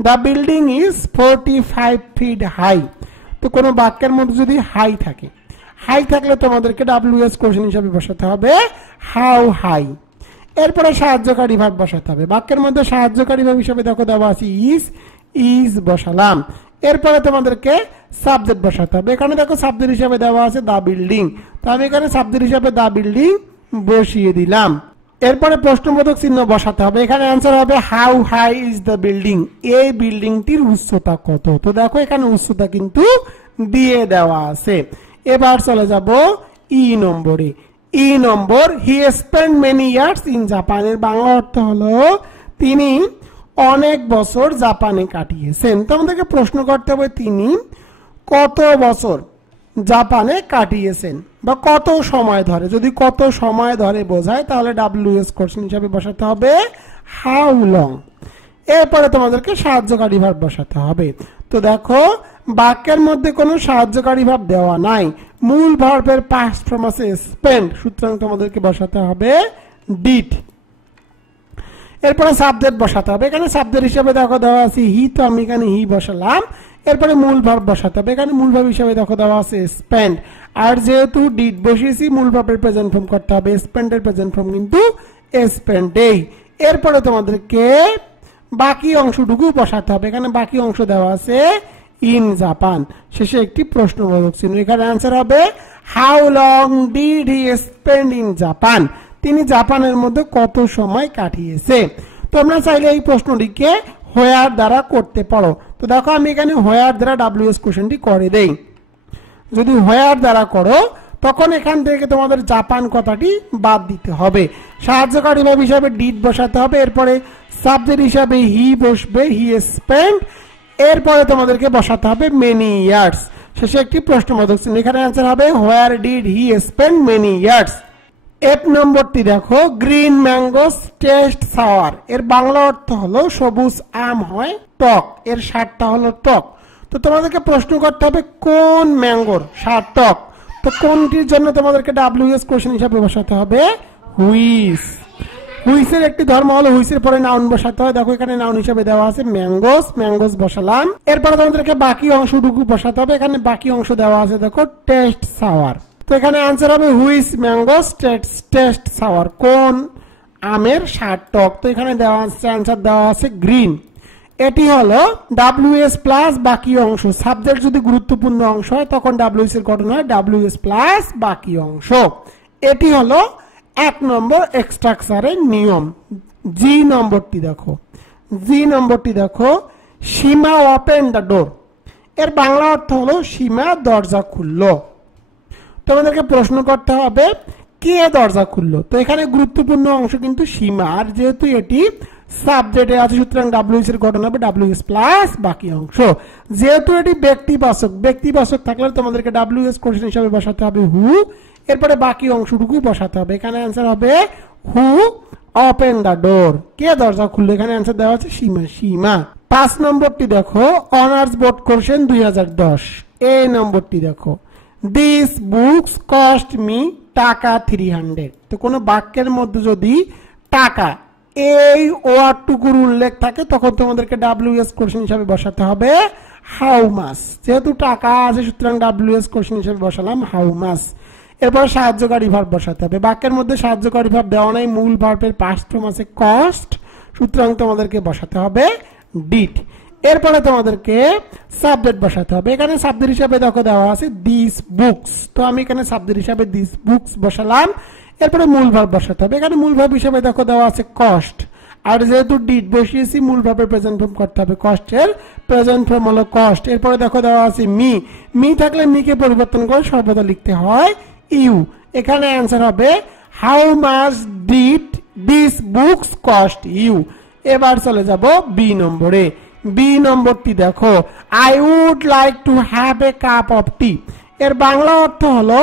the building is 45 feet high. তো কোনো বাক্যের মধ্যে যদি হাই থাকে, হাই থাকলে তোমাদেরকে WS কোশ্চেন হিসাবে বসাতে হবে হাউ হাই। এরপরে সাহায্যকারী ভার্ব বসাতে হবে। বাক্যের মধ্যে সাহায্যকারী ভার্ব হিসাবে দেখো দেওয়া আছে ইজ, ইজ বসালাম। এরপরে তোমাদেরকে সাবজেক্ট বসাতে হবে। এখানে দেখো সাবজেক্ট হিসাবে দেওয়া আছে দা বিল্ডিং, তো আমি এখানে সাবজেক্ট হিসাবে দা বিল্ডিং বসিয়ে দিলাম। এরপরে প্রশ্নবোধক চিহ্ন বসাতে হবে। এখানে অ্যান্সার হবে how high is the building, এই বিল্ডিংটির উচ্চতা কত। তো দেখো এখানে উচ্চতা কিন্তু দিয়ে দেওয়া আছে। এবার চলে যাব ই নম্বরে। ই নম্বর, he spend many years in Japan, এর বাংলা অর্থ হলো তিনি অনেক বছর জাপানে কাটিয়েছেন। তোমাদেরকে প্রশ্ন করতে হবে তিনি কত বছর জাপানে কাটিয়েছেন বা কত সময় ধরে। যদি কত সময় ধরে বোঝায় তাহলে WS কোশ্চেন হিসাবে বসাতে হবে হাউ লং। এরপরে তোমাদেরকে সাহায্যকারী ভার্ব বসাতে হবে। তো দেখো বাক্যের মধ্যে কোনো সাহায্যকারী ভার্ব দেওয়া নাই, মূল ভার্বের পাস্ট ফর্ম আছে স্পেন্ড, সুতরাং তোমাদেরকে বসাতে হবে ডিড। এরপরে সাবজেক্ট বসাতে হবে। এখানে সাবজেক্ট হিসাবে দেখো দেওয়া আছে হি, তো আমি এখানে হি বসালাম। এরপরে মূল ভার্ব বসাতে হবে। এখানে মূল ভার্ব হিসাবে দেখো দেওয়া আছে স্পেন্ড, আর যেহেতু ডিড বসিয়েছি মূল ভার্বের প্রেজেন্ট ফর্ম করতে হবে, স্পেন্ডের প্রেজেন্ট ফর্ম কিন্তু স্পেন্ডেই। এরপরে তোমাদেরকে বাকি অংশটুকু বসাতে হবে। এখানে বাকি অংশ দেওয়া আছে ইন জাপান, শেষে একটি প্রশ্নবোধক চিহ্ন। এখানে অ্যান্সার হবে how long did he spend in Japan, তিনি জাপানের মধ্যে কত সময় কাটিয়েছে। তোমরা চাইলে এই প্রশ্নটিকে হোয়ার দ্বারা করতে পারো। তো দেখো আমি এখানে হোয়ার দ্বারা WS কোশ্চেনটি করে দেই। যদি হোয়ার দ্বারা করো তখন এখান থেকে তোমাদের জাপান কথাটি বাদ দিতে হবে। সাহায্যকারী ভার্ব হিসাবে ডিড বসাতে হবে। এরপরে সাবজেক্ট হিসাবে হি বসবে, হি স্পেন্ড। এরপরে তোমাদেরকে বসাতে হবে মেনি ইয়ার্স, শেষে একটি প্রশ্নবোধক চিহ্ন। এখানে অ্যান্সার হবে where did he spend many years. F নম্বরটি দেখো, গ্রিন ম্যাঙ্গোস টেস্ট সাওয়ার, এর বাংলা অর্থ হলো সবুজ আম হয় টক, এর স্বাদটা হলো টক। তো তোমাদেরকে প্রশ্ন করতে হবে কোন ম্যাঙ্গোর স্বাদ টক। তো কোনটির জন্য তোমাদেরকে WS কোশ্চেন হিসাবে বসাতে হবে হুইচ। হুইচের একটি ধর্ম হলো হুইচের পরে নাউন বসাতে হয়। দেখো এখানে নাউন হিসাবে দেওয়া আছে ম্যাঙ্গোস, ম্যাঙ্গোস বসালাম। এরপরে তোমাদেরকে বাকি অংশটুকু বসাতে হবে। এখানে বাকি অংশ দেওয়া আছে দেখো টেস্ট সাওয়ার। তো এখানে আনসার হবে হুইচ ম্যাঙ্গোস টেস্ট সাওয়ার, কোন আমের স্বাদ টক। তো এখানে দেওয়া আছে আনসার দেওয়া আছে গ্রিন। এটি হলো WS প্লাস বাকি অংশ। সাবজেক্ট যদি গুরুত্বপূর্ণ অংশ হয় তখন WS এর গঠন হয় WS প্লাস বাকি অংশ। এটি হলো 1 নম্বর এক্সট্রাকচারের নিয়ম। জি নম্বরটি দেখো, সীমা ওপেন দ্য ডোর, এর বাংলা অর্থ হলো সীমা দরজা খুললো। তোমাদেরকে প্রশ্ন করতে হবে কে দরজা খুললো। তো এখানে গুরুত্বপূর্ণ অংশ কিন্তু সীমা, আর যেহেতু এটি সাবজেক্টে আছে সুতরাং WS এর গঠন হবে WS প্লাস বাকি অংশ। যেহেতু এটি ব্যক্তিবাচক থাকলে তোমাদেরকে WS কোশ্চেন হিসাবে বসাতে হবে হু, এরপরে বাকি অংশটুকু বসাতে হবে। এখানে অ্যান্সার হবে হু ওপেন দ্য ডোর, কে দরজা খুললো। এখানে অ্যান্সার দেওয়া আছে সীমা। 5 নম্বরটি দেখো, অনার্স বোর্ড কোশ্চেন 2010। এ নম্বরটি দেখো, দিস বুকস কস্ট মি টাকা 300। তো কোনো বাক্যের মধ্যে যদি টাকা এই ওয়ার্ডটুকুর উল্লেখ থাকে তখন তোমাদেরকে WS কোশ্চেন হিসাবে বসাতে হবে হাউ মাস। যেহেতু টাকা আছে সুতরাং WS কোশ্চেন হিসাবে বসালাম হাউ মাস। এরপর সাহায্যকারী ভার্ব বসাতে হবে। বাক্যের মধ্যে সাহায্যকারী ভার্ব দেওয়া নাই, মূল ভার্বের পাস্ট ফর্ম আছে কস্ট, সুতরাং তোমাদেরকে বসাতে হবে ডিড। এরপরে তোমাদেরকে সাবজেক্ট বসাতে হবে। এখানে সাবজেক্ট হিসাবে দেখো দেওয়া আছে দিস বুকস, তো আমি এখানে সাবজেক্ট হিসাবে দিস বুকস বসালাম। এরপরে মূল ভার্ব বসাতে হবে। এখানে মূল ভার্ব হিসাবে দেখো দেওয়া আছে কস্ট, আর যেহেতু ডিড বসিয়েছি মূল ভার্বের প্রেজেন্ট ফর্ম করতে হবে। কস্টের প্রেজেন্ট ফর্ম হলো কস্ট। এরপরে দেখো দেওয়া আছে মি থাকলে মিকে পরিবর্তন করে সর্বদা লিখতে হয় ইউ। এখানে অ্যান্সার হবে how much did this books cost you. এবার চলে যাব বি নম্বরে। বি নম্বরটি দেখো, I would like to have a cup of tea, এর বাংলা অর্থ হলো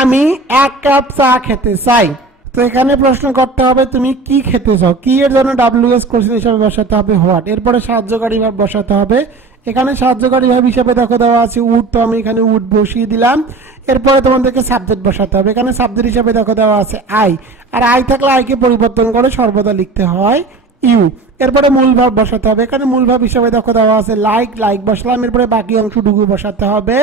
আমি 1 কাপ চা খেতে চাই। তো এখানে প্রশ্ন করতে হবে তুমি কি খেতে চাও। কি এর জন্য WS কোশ্চেন হিসাবে বসাতে হবে হোয়াট। এরপরে সাহায্যকারী ভার্ব বসাতে হবে। এখানে সাহায্যকারী ভার্ব হিসাবে দেখো দেওয়া আছে উড, তো আমি এখানে উড বসিয়ে দিলাম। এরপরে তোমাদেরকে সাবজেক্ট বসাতে হবে। এখানে সাবজেক্ট হিসাবে দেখো দেওয়া আছে আই, আর আই থাকলে আইকে পরিবর্তন করে সর্বদা লিখতে হয় ইউ। এরপরে মূল ভার্ব বসাতে হবে। এখানে মূল ভার্ব হিসাবে দেখো দেওয়া আছে লাইক বসালাম। এরপরে বাকি অংশটুকু বসাতে হবে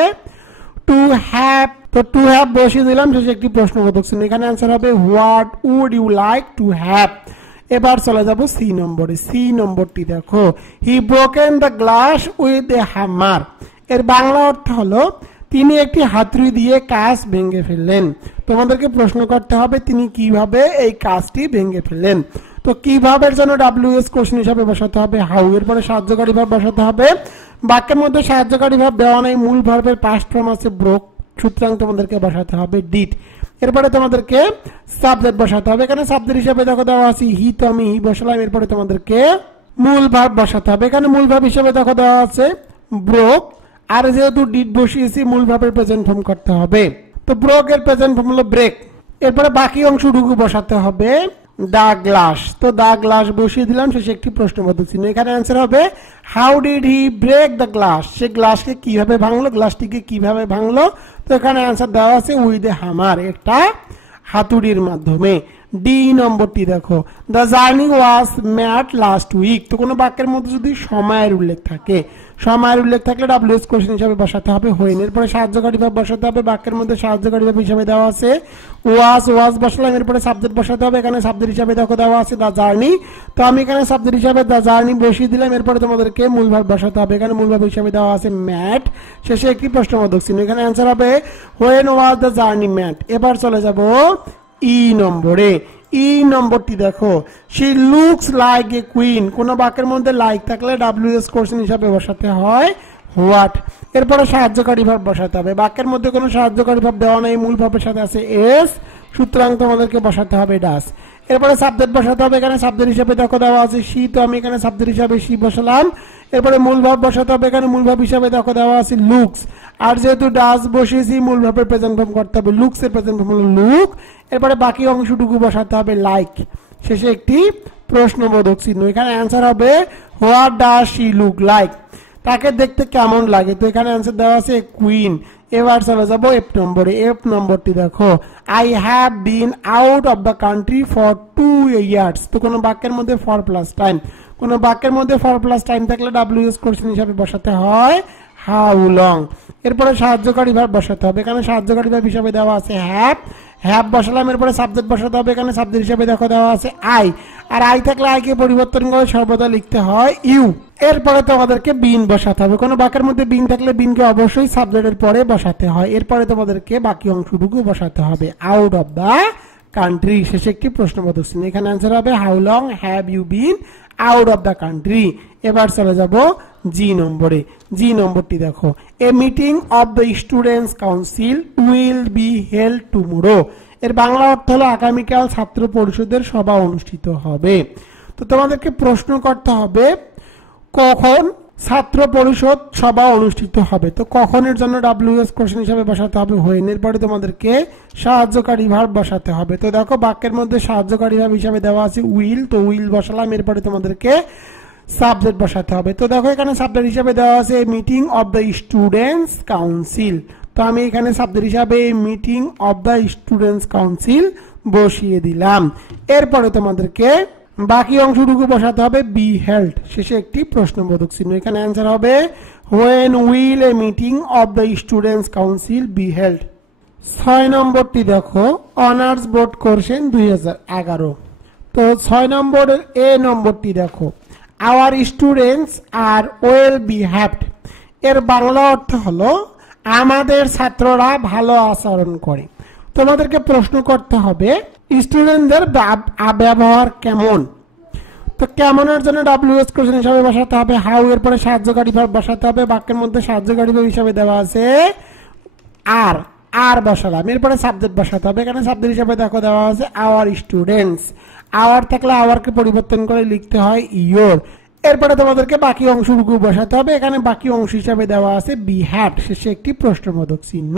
টু হ্যাভ। তো টু হ্যাভ বসিয়ে দিলাম, শেষে একটি প্রশ্নবোধক চিহ্ন। এখানে অ্যান্সার হবে what would you like to have. এবার চলে যাব সি নম্বরে। সি নম্বরটি দেখো, he broken the glass with a hammer, এর বাংলা অর্থ হলো তিনি একটি হাতুড়ি দিয়ে কাঁচ ভেঙে ফেললেন। তোমাদেরকে প্রশ্ন করতে হবে তিনি কিভাবে এই কাঁচটি ভেঙে ফেললেন। তো কিভাবের জন্য WS কোশ্চেন হিসাবে বসাতে হবে হাউ। এরপরে সাহায্যকারী ভার্ব বসাতে হবে। বাক্যের মধ্যে সাহায্যকারী ভার্ব দেওয়া নাই, মূল ভার্বের পাস্ট ফর্ম আছে ব্রোক, সুতরাং তোমাদেরকে বসাতে হবে ডিড। এরপরে তোমাদেরকে সাবজেক্ট বসাতে হবে। এখানে সাবজেক্ট হিসাবে দেখো দেওয়া আছে হি, তো আমি হি বসালাম। এরপরে তোমাদেরকে মূল ভার্ব বসাতে হবে। এখানে মূল ভার্ব হিসাবে দেখো দেওয়া আছে ব্রোক, আর যেহেতু ডিড বসিয়েছি মূল ভার্বের প্রেজেন্ট ফর্ম করতে হবে। তো ব্রোক এর প্রেজেন্ট ফর্ম হলো ব্রেক। এরপরে বাকি অংশটুকু বসাতে হবে দা গ্লাস, তো দা গ্লাস বসিয়ে দিলাম, শেষে একটি প্রশ্নবোধক চিহ্ন। এখানে অ্যান্সার হবে how did he break the glass, সে গ্লাসকে কিভাবে ভাঙলো, গ্লাসটিকে কিভাবে ভাঙলো। তো এখানে অ্যান্সার দেওয়া আছে উইথ এ হ্যামার, একটা হাতুড়ির মাধ্যমে। ডি নম্বরটি দেখো, the journey was mad last week. তো কোনো বাক্যের মধ্যে যদি সময়ের উল্লেখ থাকে, সময়ের উল্লেখ থাকলে WS কোশ্চেন হিসাবে বসাতে হবে হোয়েন। এরপরে সাহায্যকারী ভার্ব বসাতে হবে। বাক্যের মধ্যে সাহায্যকারী ভার্ব হিসাবে দেওয়া আছে ওয়াজ বসালাম। এরপরে সাবজেক্ট বসাতে হবে। এখানে সাবজেক্ট হিসাবে দেখো দেওয়া আছে দ্য জার্নি, তো আমি এখানে সাবজেক্ট হিসাবে দ্য জার্নি বসিয়ে দিলাম। এরপরে তোমাদেরকে মূল ভার্ব বসাতে হবে। এখানে মূল ভার্ব হিসাবে দেওয়া আছে ম্যাড, শেষে একটি প্রশ্নবোধক চিহ্ন। এখানে অ্যান্সার হবে when was the journey mad. এবার চলে যাব ই নম্বরে। ই নম্বরটি দেখো, she looks like a queen. কোন বাক্যের মধ্যে লাইক থাকলে WS কোশ্চেন হিসাবে বসাতে হয় হোয়াট। এরপরে সাহায্যকারী ভার্ব বসাতে হবে। বাক্যের মধ্যে কোনো সাহায্যকারী ভার্ব দেওয়া নাই, মূল ভার্বের সাথে আছে এস, সুতরাং তোমাদেরকে বসাতে হবে ডাস। এরপরে সাবজেক্ট বসাতে হবে, এখানে সাবজেক্ট হিসেবে দেখো দেওয়া আছে শি, তো আমি এখানে সাবজেক্ট হিসেবে শি বসালাম। এরপরে মূল ভাব বসাতে হবে, এখানে মূল ভাব হিসেবে দেখো দেওয়া আছে লুকস, আর যেহেতু ডাজ বসিয়েছি মূল ভাবের প্রেজেন্ট ফর্ম করতে হবে, লুকস এর প্রেজেন্ট ফর্ম হলো লুক। এরপরে বাকি অংশটুকু বসাতে হবে লাইক, শেষে একটি প্রশ্নবোধক চিহ্ন। এখানে অ্যান্সার হবে what does she look like, তাকে দেখতে কেমন লাগে। তো এখানে অ্যান্সার দেওয়া আছে কুইন। এবার চলে যাবো এফ নম্বরে। এফ নম্বরটি দেখো, I have bin out of the country for 2 years। তো কোনো বাক্যের মধ্যে ফর প্লাস টাইম, কোনো বাক্যের মধ্যে ফর প্লাস টাইম থাকলে ডাব্লিউএস কোশ্চেন হিসাবে বসাতে হয় হাউ লং। এরপরে সাহায্যকারী ভার্ব বসাতে হবে, এখানে সাহায্যকারী ভার্ব হিসাবে দেওয়া আছে হ্যাভ, হ্যাভ বসালাম। এরপরে সাবজেক্ট বসাতে হবে, এখানে সাবজেক্ট হিসেবে দেখো দেওয়া আছে আই, আর আই থাকলে আইকে পরিবর্তন করে সর্বদা লিখতে হয় ইউ। এরপরে তোমাদেরকে বিন বসাতে হবে, কোনো বাক্যের মধ্যে বিন থাকলে বিনকে অবশ্যই সাবজেক্টের পরে বসাতে হয়। এরপরে তোমাদেরকে বাকি অংশটুকু বসাতে হবে আউট অফ দা কান্ট্রি, শেষে একটি প্রশ্নবোধক চিহ্ন। এখানে অ্যান্সার হবে how long have you been out of the country. এবার চলে যাব জি নম্বরে। জি নম্বরটি দেখো, a meeting of the students council will be held tomorrow. এর বাংলা অর্থ হলো আগামীকাল ছাত্র পরিষদের সভা অনুষ্ঠিত হবে। তো তোমাদেরকে প্রশ্ন করতে হবে কখন ছাত্র পরিষদ সভা অনুষ্ঠিত হবে। তো কখনের জন্য ডাব্লিউএস কোশ্চেন হিসেবে বসাতে হবে হোয়েন। এরপরে তোমাদেরকে সাহায্যকারী ভার্ব বসাতে হবে। তো দেখো বাক্যের মধ্যে সাহায্যকারী ভার্ব হিসেবে দেওয়া আছে উইল, তো উইল বসালাম। এরপরে তোমাদেরকে সাবজেক্ট বসাতে হবে। তো দেখো এখানে সাবজেক্ট হিসেবে দেওয়া আছে meeting of the students council, তো আমি এখানে সাবজেক্ট হিসাবে meeting of the students council বসিয়ে দিলাম। এরপরে তোমাদেরকে বাকি অংশটুকু বসাতে হবে বি হেল্ড, শেষে একটি প্রশ্নবোধক চিহ্ন। এখানে অ্যান্সার হবে when will A meeting of the students council be held. 6 নম্বরটি দেখো, অনার্স বোর্ড কোশ্চেন 2011। তো 6 নম্বরের এ নম্বরটি দেখো, our students are well behaved. এর বাংলা অর্থ হলো আমাদের ছাত্ররা ভালো আচরণ করে। তোমাদেরকে প্রশ্ন করতে হবে স্টুডেন্টদের ব্যবহার কেমন। তো কেমনের জন্য ডাব্লিউএস কোশ্চেন হিসাবে বসাতে হবে হাউ, এরপরে সাহায্যকারী ভার্ব বসাতে হবে। বাক্যের মধ্যে সাহায্যকারী ভার্ব হিসাবে দেওয়া আছে আর, আর বসালাম। এরপরে সাবজেক্ট বসাতে হবে, এখানে সাবজেক্ট হিসাবে দেখো দেওয়া আছে আওয়ার স্টুডেন্টস, আওয়ার থাকলে আওয়ারকে পরিবর্তন করে লিখতে হয় ইয়োর। এরপরে তোমাদেরকে বাকি অংশটুকু বসাতে হবে, এখানে বাকি অংশ হিসাবে দেওয়া আছে বিহেভড, শেষে একটি প্রশ্নবোধক চিহ্ন।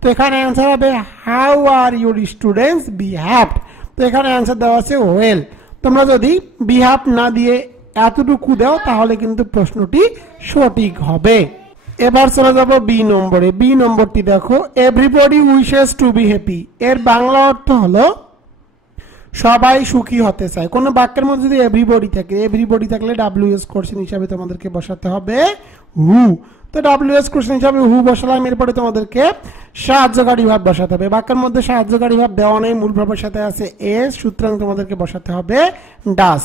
তো এখানে অ্যান্সার হবে how are your students behaved. তো এখানে অ্যান্সার দেওয়া আছে ওয়েল। তোমরা যদি বিহেভ না দিয়ে এতটুকু দাও তাহলে কিন্তু প্রশ্নটি সঠিক হবে। এবার চলে যাব বি নম্বরে। বি নম্বরটি দেখো, everybody wishes to be happy. এর বাংলা অর্থ হলো সবাই সুখী হতে চায়। কোন বাক্যের মধ্যে যদি এভরিবডি থাকে, এভরিবডি থাকলে ডাব্লিউএস কোশ্চেন হিসাবে তোমাদেরকে বসাতে হবে হু। তো ডাব্লিউএস কোশ্চেন হিসাবে হু বসালাম। এরপরে তোমাদেরকে সাহায্যকারী ভাব বসাতে হবে। বাক্যের মধ্যে সাহায্যকারী ভাব দেওয়া নেই, মূল ভাবের সাথে আছে এস, সুতরাং তোমাদেরকে বসাতে হবে ডাস।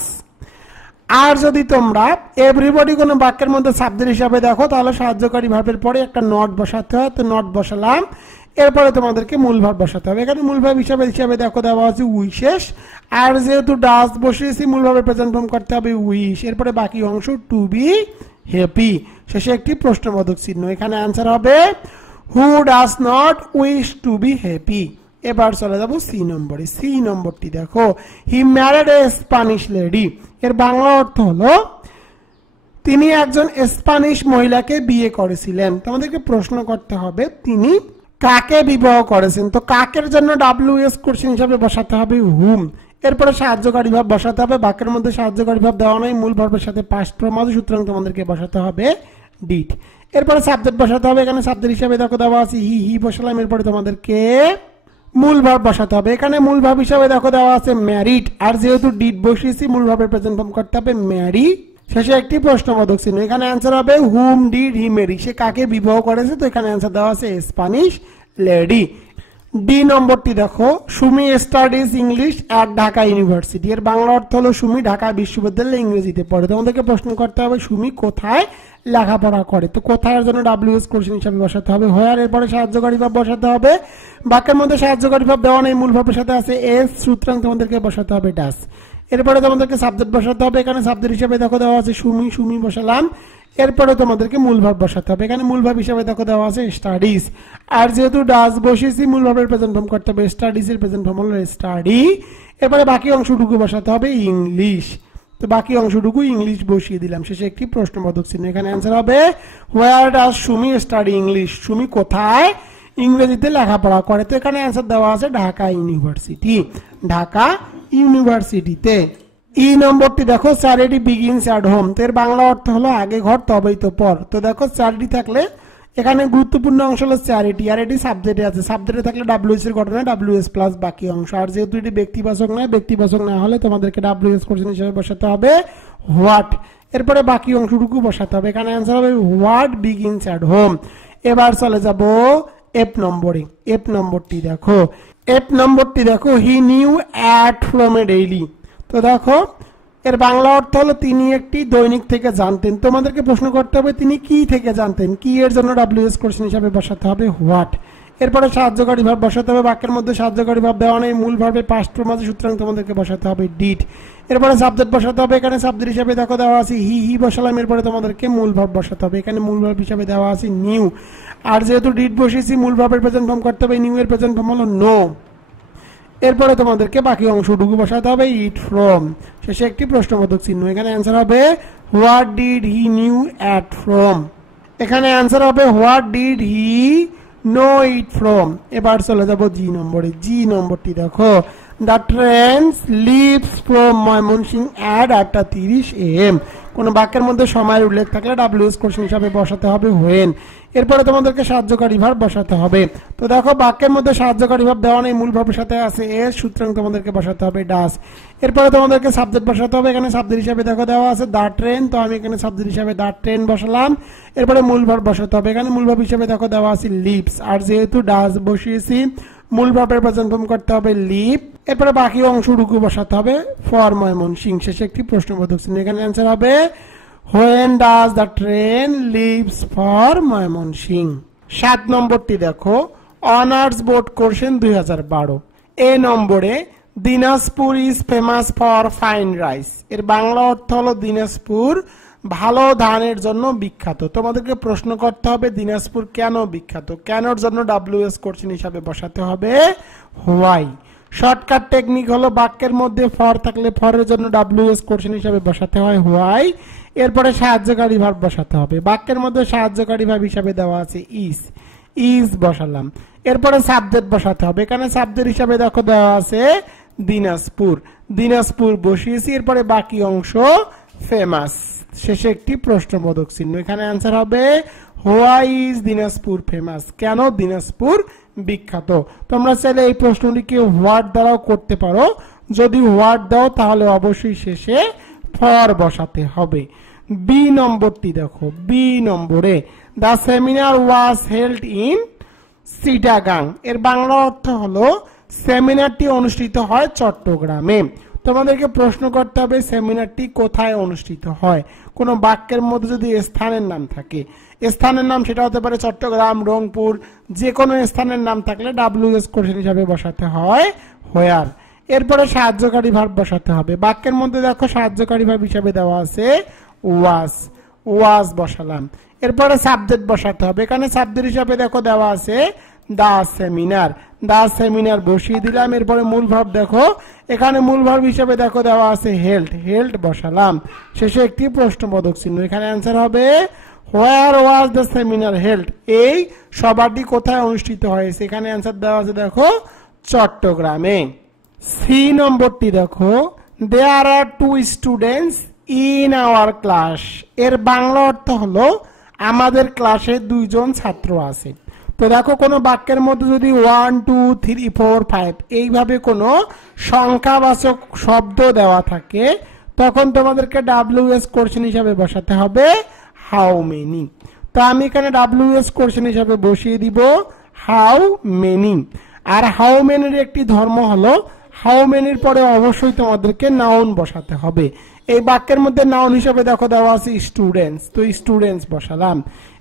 আর যদি তোমরা এভরিবডি কোনো বাক্যের মধ্যে সাবজেক্ট হিসাবে দেখো তাহলে সাহায্যকারী ভাবের পরে একটা নট বসাতে হয়, তো নট বসালাম। এরপরে তোমাদেরকে মূল ভাব বসাতে হবে। এখানে মূল ভাব হিসাবে দেখো দেওয়া আছে উইশেস, আর যেহেতু ডাস বসিয়েছি মূল ভাবে প্রেজেন্ট ফর্ম করতে হবে উইশ। এরপরে বাকি অংশ টু বি হ্যাপি, শেষে একটি প্রশ্নবোধক চিহ্ন। এখানে অ্যান্সার হবে who does not wish to be happy. এবার চলে যাব সি নম্বরে। সি নম্বরটি দেখো, he married a Spanish lady. এর বাংলা অর্থ হলো তিনি একজন স্প্যানিশ মহিলাকে বিয়ে করেছিলেন। তোমাদেরকে প্রশ্ন করতে হবে তিনি কাকে বিবাহ করেছেন। তো কাকের জন্য ডাব্লিউএস কোশ্চেন হিসাবে বসাতে হবে হুম। এরপরে সাহায্যকারী ভাব বসাতে হবে। বাক্যের মধ্যে সাহায্যকারী ভাব দেওয়া নাই, মূল ভাবের সাথে পাস্ট ফর্ম আছে, সুতরাং তোমাদেরকে বসাতে হবে ডিড। এরপরে সাবজেক্ট বসাতে হবে। এখানে সাবজেক্ট হিসাবে দেখো দেওয়া আছে হি, হি বসালাম। এরপরে তোমাদেরকে মূল ভাব বসাতে হবে। এখানে মূল ভাব হিসাবে দেখো দেওয়া আছে ম্যারিড, আর যেহেতু ডিড বসিয়েছি মূল ভাবের প্রেজেন্ট ফর্ম করতে হবে ম্যারি, শেষে একটি প্রশ্নবোধক চিহ্ন। এখানে অ্যান্সার হবে হুম ডিড হি ম্যারি। সে কাকে বিবাহ করেছে, তো এখানে অ্যান্সার দেওয়া আছে স্প্যানিশ লেডি। ডি নম্বরটি দেখো, Sumi studies English at Dhaka university. এর বাংলা অর্থ হলো সুমি ঢাকা বিশ্ববিদ্যালয়ে ইংরেজিতে পড়ে। তোমাদেরকে প্রশ্ন করতে হবে সুমি কোথায় লেখাপড়া করে। তো কোথায় জন্য ডাব্লিউএস কোশ্চেন হিসাবে বসাতে হবে হোয়ার। এরপরে সাহায্যকারী ভাব বসাতে হবে। বাক্যের মধ্যে সাহায্যকারী ভাব দেওয়া নেই, মূল ভাবের সাথে আছে এস, সুতরাং তোমাদেরকে বসাতে হবে ডাস। এরপরে তোমাদেরকে সাবজেক্ট বসাতে হবে, এখানে সাবজেক্ট হিসেবে দেখো দেওয়া আছে সুমি, সুমি বসালাম। এরপরে তোমাদেরকে মূল ভার্ব বসাতে হবে, এখানে মূল ভার্ব হিসেবে দেখো দেওয়া আছে স্টাডিজ। আর যেহেতু ডাজ বসিয়েছি মূল ভার্বের প্রেজেন্ট ফর্ম করতে হবে, স্টাডিজ এর প্রেজেন্ট ফর্ম হলো স্টাডি। এরপরে বাকি অংশটুকু বসাতে হবে ইংলিশ, তো বাকি অংশটুকু ইংলিশ বসিয়ে দিলাম, শেষে একটি প্রশ্নবোধক চিহ্ন। এখানে অ্যান্সার হবে where does Sumi study English, Sumi কোথায় ইংরেজিতে লেখাপড়া করে। তো এখানে অ্যান্সার দেওয়া আছে ঢাকা ইউনিভার্সিটি, ঢাকা ইউনিভার্সিটিতে। ই নম্বরটি দেখো চ্যারিটি বিগিনস অ্যাট হোম, তো এর বাংলা অর্থ হলো আগে ঘর তবেই তো পর। তো দেখো চ্যারিটি থাকলে এখানে গুরুত্বপূর্ণ অংশ হলো চ্যারিটি, আর এটি সাবজেক্টে আছে, সাবজেক্টে থাকলে ডাব্লিউএস এর ঘটনা ডাব্লিউএস প্লাস বাকি অংশ। আর যেহেতু এটি ব্যক্তিবাচক নয়, ব্যক্তিবাচক না হলে তোমাদেরকে ডাব্লিউএস কোশ্চেন হিসেবে বসাতে হবে হোয়াট, এরপরে বাকি অংশটুকু বসাতে হবে। এখানে অ্যান্সার হবে হোয়াট বিগিনস অ্যাট হোম। এবার চলে যাব এফ নম্বরে। এফ নম্বরটি দেখো, এফ নম্বরটি দেখো হি knew at from a daily, তো দেখো এর বাংলা অর্থ হলো তিনি একটি দৈনিক থেকে জানতেন। তোমাদেরকে প্রশ্ন করতে হবে তিনি কি থেকে জানতেন, কি এর জন্য ডাব্লিউএস কোশ্চেন হিসাবে বসাতে হবে হোয়াট। এরপরে সাহায্যকারী ভার্ব বসাতে হবে, বাক্যের মধ্যে সাহায্যকারী ভার্ব দেওয়া নেই, মূল ভার্বের পাস্ট ফর্ম আছে, সুতরাং তোমাদেরকে বসাতে হবে ডিড। এরপরে সাবজেক্ট বসাতে হবে, এখানে সাবজেক্ট হিসাবে দেখো দেওয়া আছে হি, হি বসালাম। এরপরে তোমাদেরকে মূল ভার্ব বসাতে হবে, এখানে মূল ভার্ব হিসাবে দেওয়া আছে নিউ। আর যেহেতু ডিড বসিয়েছি মূল ভার্বের প্রেজেন্ট ফর্ম করতে হবে, নিউ এর প্রেজেন্ট ফর্ম হলো নো। এরপরে তোমাদেরকে বাকি অংশটুকু বসাতে হবে ইট ফ্রম, শেষে একটি প্রশ্নবোধক চিহ্ন। এখানে অ্যান্সার হবে what did he knew at from, এখানে অ্যান্সার হবে what did he know it from. এবার চলে যাব জি নম্বরে। জি নম্বরটি দেখো the trains leaves from Mymensingh at 8:30 AM, কোন বাক্যের মধ্যে সময়ের উল্লেখ থাকলে ডাব্লিউএস কোশ্চেন হিসাবে বসাতে হবে হোয়েন। এরপরে তোমাদেরকে সাহায্যকারী ভার্ব বসাতে হবে, তো দেখো বাক্যের মধ্যে সাহায্যকারী ভার্ব দেওয়া নেই, মূল ভার্বের সাথে আছে এস, সুতরাং তোমাদেরকে বসাতে হবে ডাস। এরপরে তোমাদেরকে সাবজেক্ট বসাতে হবে, এখানে সাবজেক্ট হিসাবে দেখো দেওয়া আছে দ্য ট্রেন, তো আমি এখানে সাবজেক্ট হিসাবে দ্য ট্রেন বসালাম। এরপরে মূল ভার্ব বসাতে হবে, এখানে মূল ভার্ব হিসাবে দেখো দেওয়া আছে লিভস, আর যেহেতু ডাস বসিয়েছি মূল ভার্বের প্রেজেন্ট ফর্ম করতে হবে লিভ। এরপরে বাকি অংশটুকু বসাতে হবে ফর ময়মনসিং, শেষে একটি প্রশ্নবোধক চিহ্ন। এখানে অ্যান্সার হবে when does the train leaves for Mymensingh. 7 নম্বরটি দেখো অনার্স বোর্ড কোশ্চেন 2012। এ নম্বরে Dinajpur is famous for fine rice, এর বাংলা অর্থ হলো দিনাজপুর ভালো ধানের জন্য বিখ্যাত। তোমাদেরকে প্রশ্ন করতে হবে দিনাজপুর কেন বিখ্যাত, কেনর জন্য ডাব্লিউএস কোশ্চেন হিসাবে বসাতে হবে হোয়াই। শর্টকাট টেকনিক হলো বাক্যের মধ্যে ফর থাকলে ফরের জন্য ডাব্লিউএস কোশ্চেন হিসাবে বসাতে হয় হোয়াই। এরপরে সাহায্যকারী ভার্ব বসাতে হবে, বাক্যের মধ্যে সাহায্যকারী ভার্ব হিসাবে দেওয়া আছে ইজ, ইজ বসালাম। এরপরে সাবজেক্ট বসাতে হবে, এখানে সাবজেক্ট হিসাবে দেখো দেওয়া আছে দিনাজপুর, দিনাজপুর বসিয়েছি। এরপরে বাকি অংশ ফেমাস, শেষে একটি প্রশ্নবোধক চিহ্ন। এখানে অ্যান্সার হবে হোয়াই ইজ দিনাজপুর ফেমাস, কেন দিনাজপুর বিখ্যাত। তোমরা চাইলে এই প্রশ্নটিকে হোয়াট দ্বারাও করতে পারো, যদি হোয়াট দাও তাহলে অবশ্যই শেষে ফর বসাতে হবে। বি নম্বরটি দেখো, বি নম্বরে the seminar was held in Chittagong, এর বাংলা অর্থ হলো সেমিনারটি অনুষ্ঠিত হয় চট্টগ্রামে। তোমাদেরকে প্রশ্ন করতে হবে সেমিনারটি কোথায় অনুষ্ঠিত হয়। কোনো বাক্যের মধ্যে যদি স্থানের নাম থাকে, স্থানের নাম সেটা হতে পারে চট্টগ্রাম, রংপুর, যে কোনো স্থানের নাম থাকলে ডাব্লিউএস কোশ্চেন হিসাবে বসাতে হয় হোয়ার। এরপরে সাহায্যকারী ভার্ব বসাতে হবে, বাক্যের মধ্যে দেখো সাহায্যকারী ভার্ব হিসাবে দেওয়া আছে ওয়াজ, ওয়াজ বসালাম। এরপরে সাবজেক্ট বসাতে হবে, এখানে সাবজেক্ট হিসাবে দেখো দেওয়া আছে দা সেমিনার, দা সেমিনার বসিয়ে দিলাম। এরপরে মূল ভার্ব দেখো, এখানে মূল ভার্ব হিসাবে দেখো দেওয়া আছে হেল্ড, হেল্ড বসালাম। শেষে একটি প্রশ্নবোধক চিহ্ন। এখানে অ্যান্সার হবে হোয়ার ওয়াজ দ্য সেমিনার হেল্ড, এই সভাটি কোথায় অনুষ্ঠিত হয়েছে। এখানে অ্যান্সার দেওয়া আছে দেখো চট্টগ্রামে। সি নম্বরটি দেখো দেয়ার আর 2 স্টুডেন্টস ইন আওয়ার ক্লাস, এর বাংলা অর্থ হলো আমাদের ক্লাসে 2 জন ছাত্র আছে। তো দেখো কোনো বাক্যের মধ্যে যদি 1 2 3 4 5 এইভাবে কোনো সংখ্যাবাচক শব্দ দেওয়া থাকে, তখন তোমাদেরকে ডাব্লিউএস কোশ্চেন হিসাবে বসাতে হবে হাউ মেনি। তো আমি এখানে ডাব্লিউএস কোশ্চেন হিসাবে বসিয়ে দিব হাউ মেনি। আর হাউ মেনির একটি ধর্ম হলো হাউ মেনির পরে অবশ্যই তোমাদেরকে নাউন বসাতে হবে। এই বাক্যের মধ্যে নাউন হিসাবে দেখো দেওয়া আছে স্টুডেন্টস, তো স্টুডেন্টস বসালাম।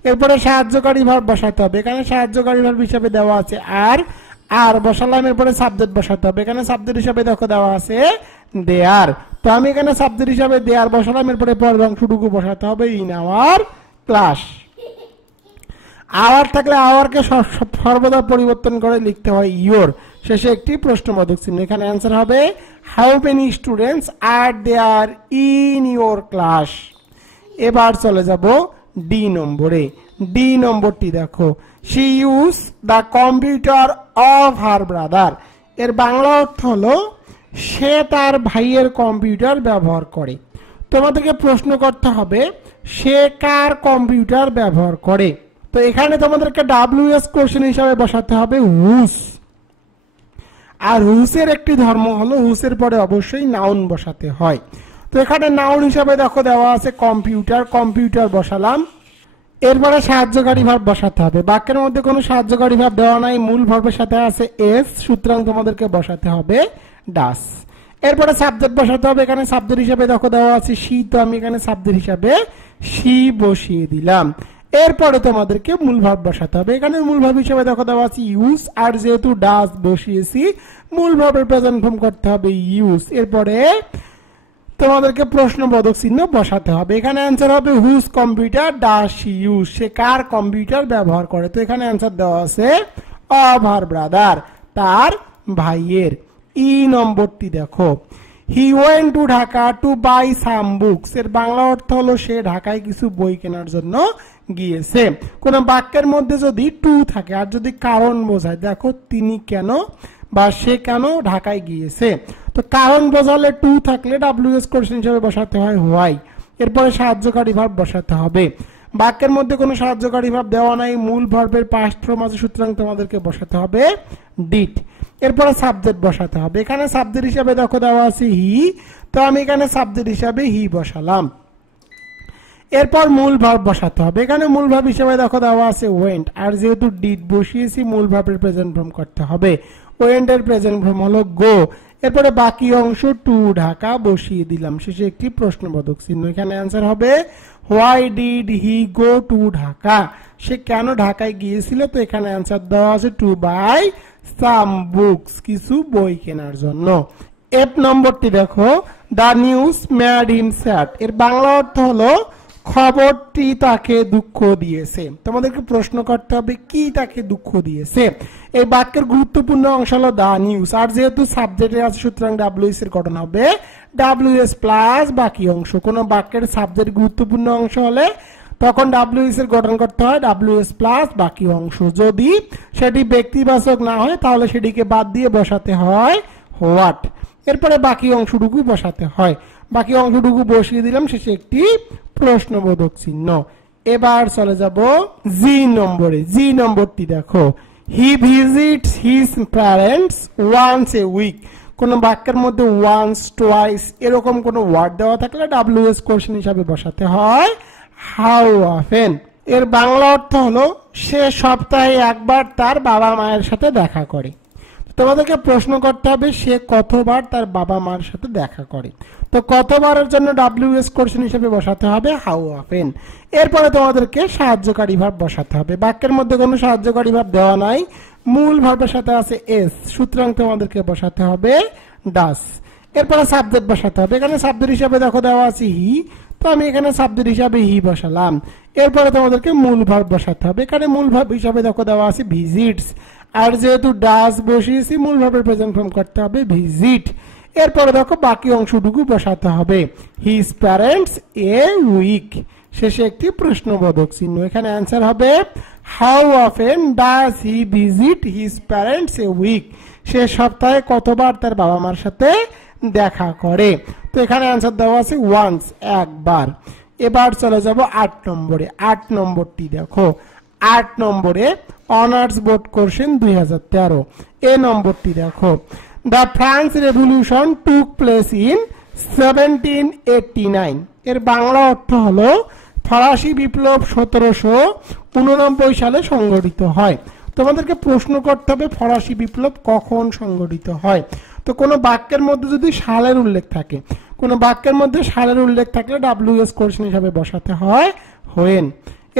এরপরে সাহায্যকারী ভার্ব বসাতে হবে, এখানে সাহায্যকারী ভার্ব হিসাবে দেওয়া আছে আর, আর বসালাম। এরপরে সাবজেক্ট বসাতে হবে, এখানে সাবজেক্ট হিসাবে দেখো দেওয়া আছে দেয়ার, তো আমি এখানে সাবজেক্ট হিসাবে দেয়ার বসালাম, এরপরে পরের অংশটুকু বসাতে হবে ইন আওয়ার ক্লাস। আওয়ার থাকলে আওয়ারকে সর্বদা পরিবর্তন করে লিখতে হয় ইয়োর, শেষে একটি প্রশ্নবোধক চিহ্ন। এখানে অ্যান্সার হবে how many students are there in your class. এবার চলে যাব ডি নম্বরে। ডি নম্বরটি দেখো, she use the computer of her brother. এর বাংলা অর্থ হলো সে তার ভাইয়ের কম্পিউটার ব্যবহার করে। তোমাদেরকে প্রশ্ন করতে হবে সে কার কম্পিউটার ব্যবহার করে। তো এখানে তোমাদেরকে WS কোশ্চেন হিসাবে বসাতে হবে হুস। আর হুসের একটি ধর্ম হলো হুসের পরে অবশ্যই নাউন বসাতে হয়। তো এখানে নাউন হিসাবে দেখো দেওয়া আছে কম্পিউটার, কম্পিউটার বসালাম। এরপরে সাহায্যকারী ভার্ব বসাতে হবে। বাক্যের মধ্যে কোনো সাহায্যকারী ভার্ব দেওয়া নাই, মূল ভার্বের সাথে আছে এস, সুতরাং তোমাদেরকে বসাতে হবে ডাস। এরপরে সাবজেক্ট বসাতে হবে। এখানে সাবজেক্ট হিসাবে দেখো দেওয়া আছে শি, তো আমি এখানে সাবজেক্ট হিসাবে শি বসিয়ে দিলাম। এরপরে তোমাদেরকে মূল ভার্ব বসাতে হবে। এখানে মূল ভার্ব হিসেবে দেখো দেওয়া আছে ইউজ, আর যেহেতু ডাস বসিয়েছি মূল ভার্বের প্রেজেন্ট ফর্ম করতে হবে ইউজ। এরপরে তোমাদেরকে প্রশ্নবোধক চিহ্ন বসাতে হবে। এখানে অ্যান্সার হবে whose computer does she use, সে কার কম্পিউটার ব্যবহার করে। তো এখানে অ্যান্সার দেওয়া আছে অফ হার ব্রাদার, তার ভাইয়ের। ই নম্বরটি দেখো, he went to Dhaka to buy some books. এর বাংলা অর্থ হলো সে ঢাকায় কিছু বই কেনার জন্য গিয়েছে। কোন বাক্যের মধ্যে যদি টু থাকে আর যদি কারণ বোঝায়, দেখো তিনি কেন বা সে কেন ঢাকায় গিয়েছে। তো কারণ বোঝালে টু থাকলে WS কোশ্চেন হিসেবে বসাতে হয় হোয়াই। এরপরে সাহায্যকারী ভার্ব বসাতে হবে। বাক্যের মধ্যে কোনো সাহায্যকারী ভার্ব দেওয়া নাই, মূল ভার্বের পাস্ট ফর্ম আছে, সুতরাং তোমাদেরকে বসাতে হবে ডিড। এরপরে সাবজেক্ট বসাতে হবে। এখানে সাবজেক্ট হিসাবে দেখো দেওয়া আছে হি, তো আমি এখানে সাবজেক্ট হিসাবে হি বসালাম। এরপর মূল ভার্ব বসাতে হবে। এখানে মূল ভার্ব হিসেবে দেখো দেওয়া আছে ওয়েন্ট, আর যেহেতু ডিড বসিয়েছি মূল ভার্বের প্রেজেন্ট ফর্ম করতে হবে। ওয়েন্ট এর প্রেজেন্ট ফর্ম হলো গো। এরপরে বাকি অংশ টু ঢাকা বসিয়ে দিলাম, শেষে একটি প্রশ্নবোধক চিহ্ন। এখানে অ্যান্সার হবে why did he go to Dhaka, সে কেন ঢাকায় গিয়েছিল। তো এখানে অ্যান্সার দেওয়া আছে টু বাই সাম বুকস, কিছু বই কেনার জন্য। এফ নম্বরটি দেখো, the news made him sad. এর বাংলা অর্থ হলো খবরটি তাকে দুঃখ দিয়েছে। তোমাদেরকে প্রশ্ন করতে হবে কি তাকে দুঃখ দিয়েছে। এই বাক্যের গুরুত্বপূর্ণ অংশ হলো দা নিউজ, আর যেহেতু সাবজেক্টে আছে সুতরাং WS এর গঠন হবে WS প্লাস বাকি অংশ। কোন বাক্যের সাবজেক্ট গুরুত্বপূর্ণ অংশ হলে তখন WS এর গঠন করতে হয় WS প্লাস বাকি অংশ। যদি সেটি ব্যক্তিবাচক না হয় তাহলে সেটিকে বাদ দিয়ে বসাতে হয় হোয়াট। এরপরে বাকি অংশটুকু বসাতে হয়। বাকি অংশটুকু বসিয়ে দিলাম, শেষে একটি প্রশ্নবোধক চিহ্ন। এবার চলে যাব জি নম্বরে। জি নম্বরটি দেখো, he visits his parents once a week. কোন বাক্যের মধ্যে ওয়ান্স, টোয়াইস এরকম কোন ওয়ার্ড দেওয়া থাকলে WS কোশ্চেন হিসাবে বসাতে হয় হাউ অফেন। এর বাংলা অর্থ হলো সে সপ্তাহে একবার তার বাবা মায়ের সাথে দেখা করে। তোমাদেরকে প্রশ্ন করতে হবে সে কতবার তার বাবা মার সাথে দেখা করে। তো কতবারের জন্য WS কোশ্চেন হিসেবে বসাতে হবে হাউ অফেন। এরপরে তোমাদেরকে সাহায্যকারী ভার্ব বসাতে হবে। বাক্যের মধ্যে কোনো সাহায্যকারী ভার্ব দেওয়া নাই, মূল ভার্বের সাথে আছে এস, সুতরাং তোমাদেরকে বসাতে হবে ডাস। এরপরে সাবজেক্ট বসাতে হবে। এখানে সাবজেক্ট হিসাবে দেখো দেওয়া আছে হি, তো আমি এখানে সাবজেক্ট হিসাবে হি বসালাম। এরপরে তোমাদেরকে মূল ভার্ব বসাতে হবে। এখানে মূল ভার্ব হিসাবে দেখো দেওয়া আছে ভিজিটস, আর যেহেতু ডাস বসিয়েছি মূল ভার্বের প্রেজেন্ট ফর্ম করতে হবে ভিজিট। এরপরে দেখো বাকি অংশটুকু বসাতে হবে হিজ প্যারেন্টস এ উইক, শেষে একটি প্রশ্নবোধক চিহ্ন। এখানে অ্যান্সার হবে how often does he visit his parents a week, সে সপ্তাহে কতবার তার বাবা মার সাথে দেখা করে। তো এখানে অ্যান্সার দেওয়া আছে ওয়ান্স, একবার। এবার চলে যাব 8 নম্বরে। 8 নম্বরটি দেখো, 8 নম্বরে অনার্স বোর্ড কোশ্চেন 2013। এ নম্বরটি দেখো, the France revolution took place in 1789। এর বাংলা অর্থ হলো ফরাসি বিপ্লব 1789 সালে সংঘটিত হয়। তোমাদেরকে প্রশ্ন করতে হবে ফরাসি বিপ্লব কখন সংঘটিত হয়। তো কোনো বাক্যের মধ্যে যদি সালের উল্লেখ থাকে, কোনো বাক্যের মধ্যে সালের উল্লেখ থাকলে WS কোশ্চেন হিসাবে বসাতে হয় হোয়েন।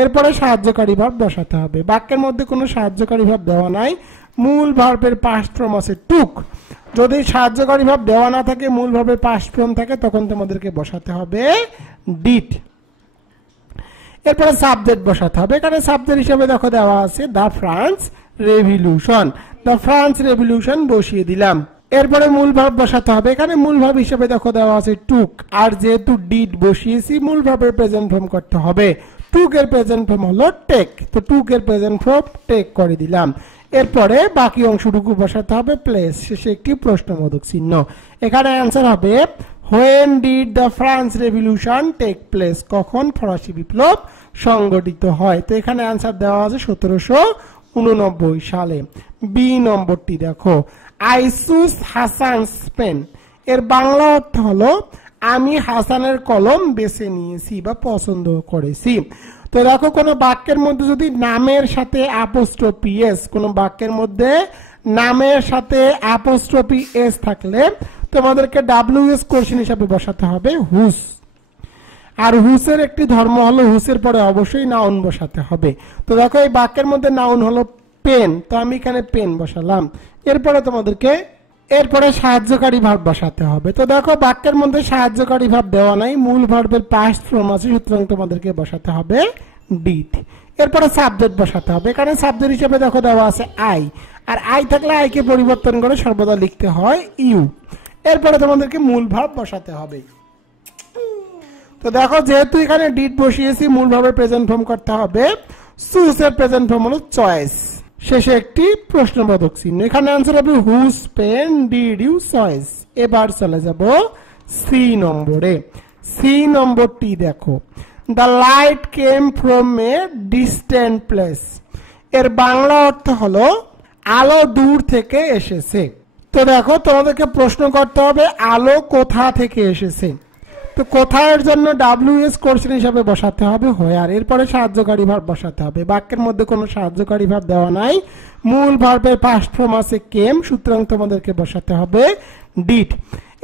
এরপরে সাহায্যকারী ভার্ব বসাতে হবে। বাক্যের মধ্যে কোনো সাহায্যকারী ভার্ব দেওয়া নাই, মূল ভার্বের পাস্ট ফর্ম আছে টুক। যদি সাহায্যকারী ভাব দেওয়া না থাকে, মূল ভার্বের পাস্ট ফর্ম থাকে, তখন তোমাদেরকে বসাতে হবে ডিড। এরপরে সাবজেক্ট বসাতে হবে। এখানে সাবজেক্ট হিসেবে দেখো দেওয়া আছে the France revolution. The France revolution বসিয়ে দিলাম। এরপরে মূল ভার্ব বসাতে হবে। এখানে মূল ভার্ব হিসেবে দেখো দেওয়া আছে টুক, আর যেহেতু ডিড বসিয়েছি মূল ভার্বের প্রেজেন্ট ফর্ম করতে হবে। টুক এর প্রেজেন্ট ফর্ম হলো টেক, তো টুক এর প্রেজেন্ট ফর্ম টেক করে দিলাম। এরপরে বাকি অংশটুকু বসাতে হবে প্লেস, শেষে একটি প্রশ্নবোধক চিহ্ন। এখানে অ্যান্সার হবে when did the France revolution take place, কখন ফরাসি বিপ্লব সংগঠিত হয়। তো এখানে অ্যান্সার দেওয়া আছে 1789 সালে। বি নম্বরটি দেখো, আই চুজ হাসানস পেন, এর বাংলা অর্থ হলো আমি হাসানের কলম বেছে নিয়েছি বা পছন্দ করেছি। তো দেখো কোন বাক্যের মধ্যে যদি নামের সাথে অ্যাপোস্ট্রফি এস, কোন বাক্যের মধ্যে নামের সাথে অ্যাপোস্ট্রফি এস থাকলে তোমাদেরকে ডাব্লিউএস কোশ্চেন হিসাবে বসাতে হবে হুস। আর হুসের একটি ধর্ম হলো হুসের পরে অবশ্যই নাউন বসাতে হবে। তো দেখো এই বাক্যের মধ্যে নাউন হলো পেন, তো আমি এখানে পেন বসালাম। এরপরে তোমাদেরকে সাহায্যকারী ভাব বসাতে হবে। তো দেখো বাক্যের মধ্যে সাহায্যকারী ভাব দেওয়া নাই, মূল ভার্বের পাস্ট ফর্ম আছে, সুতরাং তোমাদেরকে বসাতে হবে ডিড। এরপরে সাবজেক্ট বসাতে হবে। এখানে সাবজেক্ট হিসেবে দেখো দেওয়া আছে আই, আর আই থাকলে আই কে পরিবর্তন করে সর্বদা লিখতে হয় ইউ। এরপরে তোমাদেরকে মূল ভাব বসাতে হবে। তো দেখো যেহেতু এখানে ডিড বসিয়েছি, মূল ভার্বের প্রেজেন্ট ফর্ম করতে হবে চুজ এর প্রেজেন্ট ফর্ম হলো চয়েস, শেষে একটি প্রশ্নবোধক চিহ্ন। এখানে অ্যান্সার হবে whose pen did you choice. এবার চলে যাব সি নম্বরে। সি নম্বরটি দেখো, the light came from a distant place, এর বাংলা অর্থ হলো আলো দূর থেকে এসেছে। তো দেখো তোমাদেরকে প্রশ্ন করতে হবে আলো কোথা থেকে এসেছে। তো কোথার জন্য ডাব্লিউএস কোশ্চেন হিসাবে বসাতে হবে হোয়ার। এরপরে সাহায্যকারী ভার্ব বসাতে হবে। বাক্যের মধ্যে কোনো সাহায্যকারী ভার্ব দেওয়া নাই, মূল ভার্বের পাস্ট ফর্ম আছে কেম, সুতরাং তোমাদেরকে বসাতে হবে ডিড।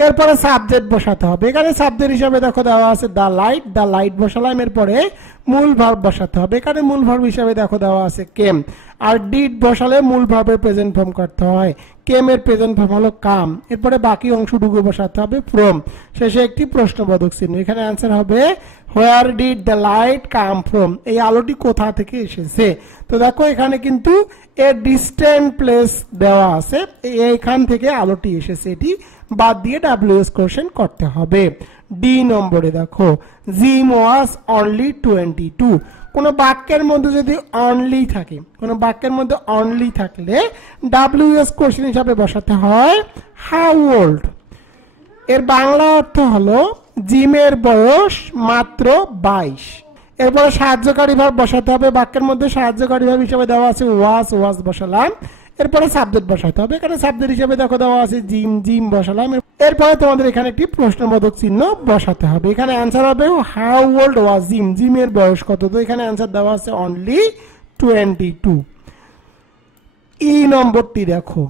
এরপরে সাবজেক্ট বসাতে হবে। এখানে সাবজেক্ট হিসাবে দেখো দেওয়া আছে দ্য লাইট বসালাম। এরপরে মূল ভার্ব বসাতে হবে। এখানে মূল ভার্ব হিসাবে দেখো দেওয়া আছে কেম, আর ডিড বসালে মূল ভার্বের প্রেজেন্ট ফর্ম করতে হয়। কেম এর প্রেজেন্ট ফর্ম হলো কাম। এরপরে বাকি অংশটুকু বসাতে হবে ফ্রম, শেষে একটি প্রশ্নবোধক চিহ্ন। এখানে অ্যান্সার হবে where did the light come from, এই আলোটি কোথা থেকে এসেছে। তো দেখো এখানে কিন্তু এ ডিস্টেন্ট প্লেস দেওয়া আছে, এইখান থেকে আলোটি এসেছে, এটি বাদ দিয়ে ডাব্লিউএস কোশ্চেন করতে হবে। ডি নম্বরে দেখো, জিম ওয়াজ অনলি 22, কোন বাক্যের মধ্যে যদি অনলি থাকে, কোন বাক্যের মধ্যে অনলি থাকলে ডাব্লিউএস কোশ্চেন হিসাবে বসাতে হয় হাউ ওল্ড, এর বাংলা অর্থ হলো জিমের বয়স মাত্র 22। এরপরে সাহায্যকারী ভাব বসাতে হবে। বাক্যের মধ্যে সাহায্যকারী ভাব হিসেবে দেওয়া আছে ওয়াজ বসালাম। এরপরে সাবজেক্ট বসাতে হবে। এখানে সাবজেক্ট হিসেবে দেখো দেওয়া আছে জিম বসালাম। এরপরে তোমাদের এখানে একটি প্রশ্নবোধক চিহ্ন বসাতে হবে। এখানে অ্যান্সার হবে হাউ ওল্ড ওয়াজ জিম, জিমের বয়স কত। তো এখানে অ্যান্সার দেওয়া আছে অনলি 22। ই নম্বরটি দেখো,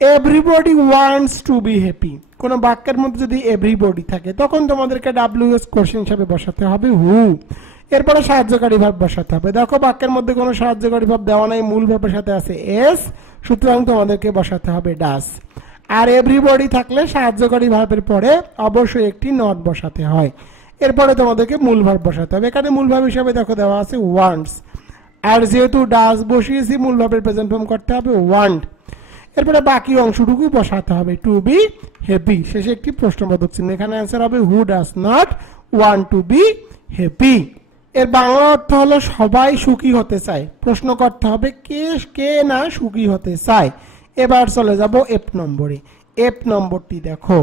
everybody wants to be happy, কোন বাক্যের মধ্যে যদি এভরিবডি থাকে তখন তোমাদেরকে ডাব্লিউএস কোশ্চেন হিসেবে বসাতে হবে হু। এরপরে সাহায্যকারী ভাব বসাতে হবে। দেখো বাক্যের মধ্যে কোনো সাহায্যকারী ভাব দেওয়া নাই, মূল ভাবের সাথে আছে এস, সুতরাং তোমাদেরকে বসাতে হবে ডাস। আর এভরিবডি থাকলে সাহায্যকারী ভাবের পরে অবশ্যই একটি নট বসাতে হয়। এরপরে তোমাদেরকে মূল ভাব বসাতে হবে। এখানে মূল ভাব হিসাবে দেখো দেওয়া আছে ওয়ান্টস, আর যেহেতু ডাস বসিয়েছি মূল ভাবের প্রেজেন্ট ফর্ম করতে হবে ওয়ান্ট। এরপরে বাকি অংশটুকু বসাতে হবে টু বি হ্যাপি, শেষে একটি প্রশ্নবোধক চিহ্ন। এখানে অ্যান্সার হবে who does not want to be happy. এর বাংলা অর্থ হলো সবাই সুখী হতে চায়। প্রশ্ন করতে হবে কে না সুখী হতে চায়। এবার চলে যাব এফ নম্বরে। এফ নম্বরটি দেখো,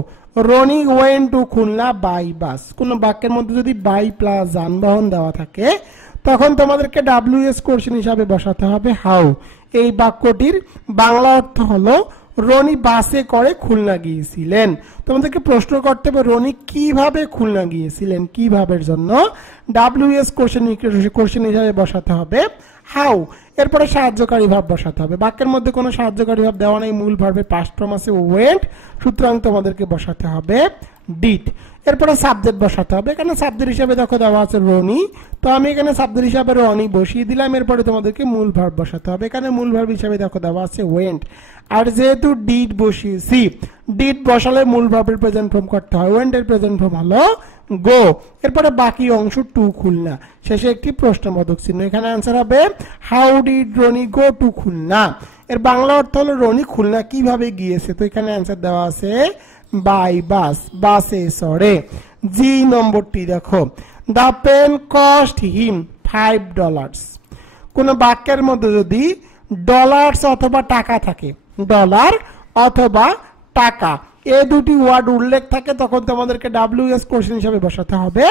Roni went to Khulna by bus, কোন বাক্যের মধ্যে যদি বাই প্লাস যানবাহন দেওয়া থাকে তখন তোমাদেরকে ডাব্লিউএস কোশ্চেন হিসাবে বসাতে হবে হাউ। এই বাক্যটির বাংলা অর্থ হলো রনি বাসে করে খুলনা গিয়েছিলেন। তোমাদেরকে প্রশ্ন করতে হবে রনি কিভাবে খুলনা গিয়েছিলেন, কিভাবের জন্য ডাব্লিউএস কোশ্চেন হিসাবে বসাতে হবে হাউ। এরপরে সাহায্যকারী ভাব বসাতে হবে। বাক্যের মধ্যে কোনো সাহায্যকারী ভাব দেওয়া নেই, মূল ভার্বের পাস্ট ফর্ম আছে ওয়েন্ট, সুতরাং তোমাদেরকে বসাতে হবে ডিড। এরপরে সাবজেক্ট বসাতে হবে, এখানে সাবজেক্ট হিসাবে দেখো দেওয়া আছে রনি, তো আমি এখানে সাবজেক্ট হিসাবে রনি বসিয়ে দিলাম। এরপরে তোমাদেরকে মূল ভার্ব বসাতে হবে, এখানে মূল ভার্ব হিসাবে দেখো দেওয়া আছে ওয়েন্ট, আর যেহেতু ডিড বসিয়েছি, ডিড বসালে মূল ভার্বের প্রেজেন্ট ফর্ম করতে হয়, ওয়েন্ট এর প্রেজেন্ট ফর্ম হলো গো। এরপরে বাকি অংশ টু খুলনা, শেষে একটি প্রশ্নবোধক চিহ্ন, এখানে আনসার হবে how did Roni go to Khulna. এর বাংলা অর্থ হলো রনি খুলনা কিভাবে গিয়েছে, তো এখানে আনসার দেওয়া আছে বাই বাস, বাসে চড়ে। জি নম্বরটি দেখো, দ্য পেন কস্ট হিম $5। কোন বাক্যের মধ্যে যদি ডলার্স অথবা টাকা থাকে, ডলার অথবা টাকা এই দুটি ওয়ার্ড উল্লেখ থাকে, তখন তোমাদেরকে WS কোশ্চেন হিসেবে বসাতে হবে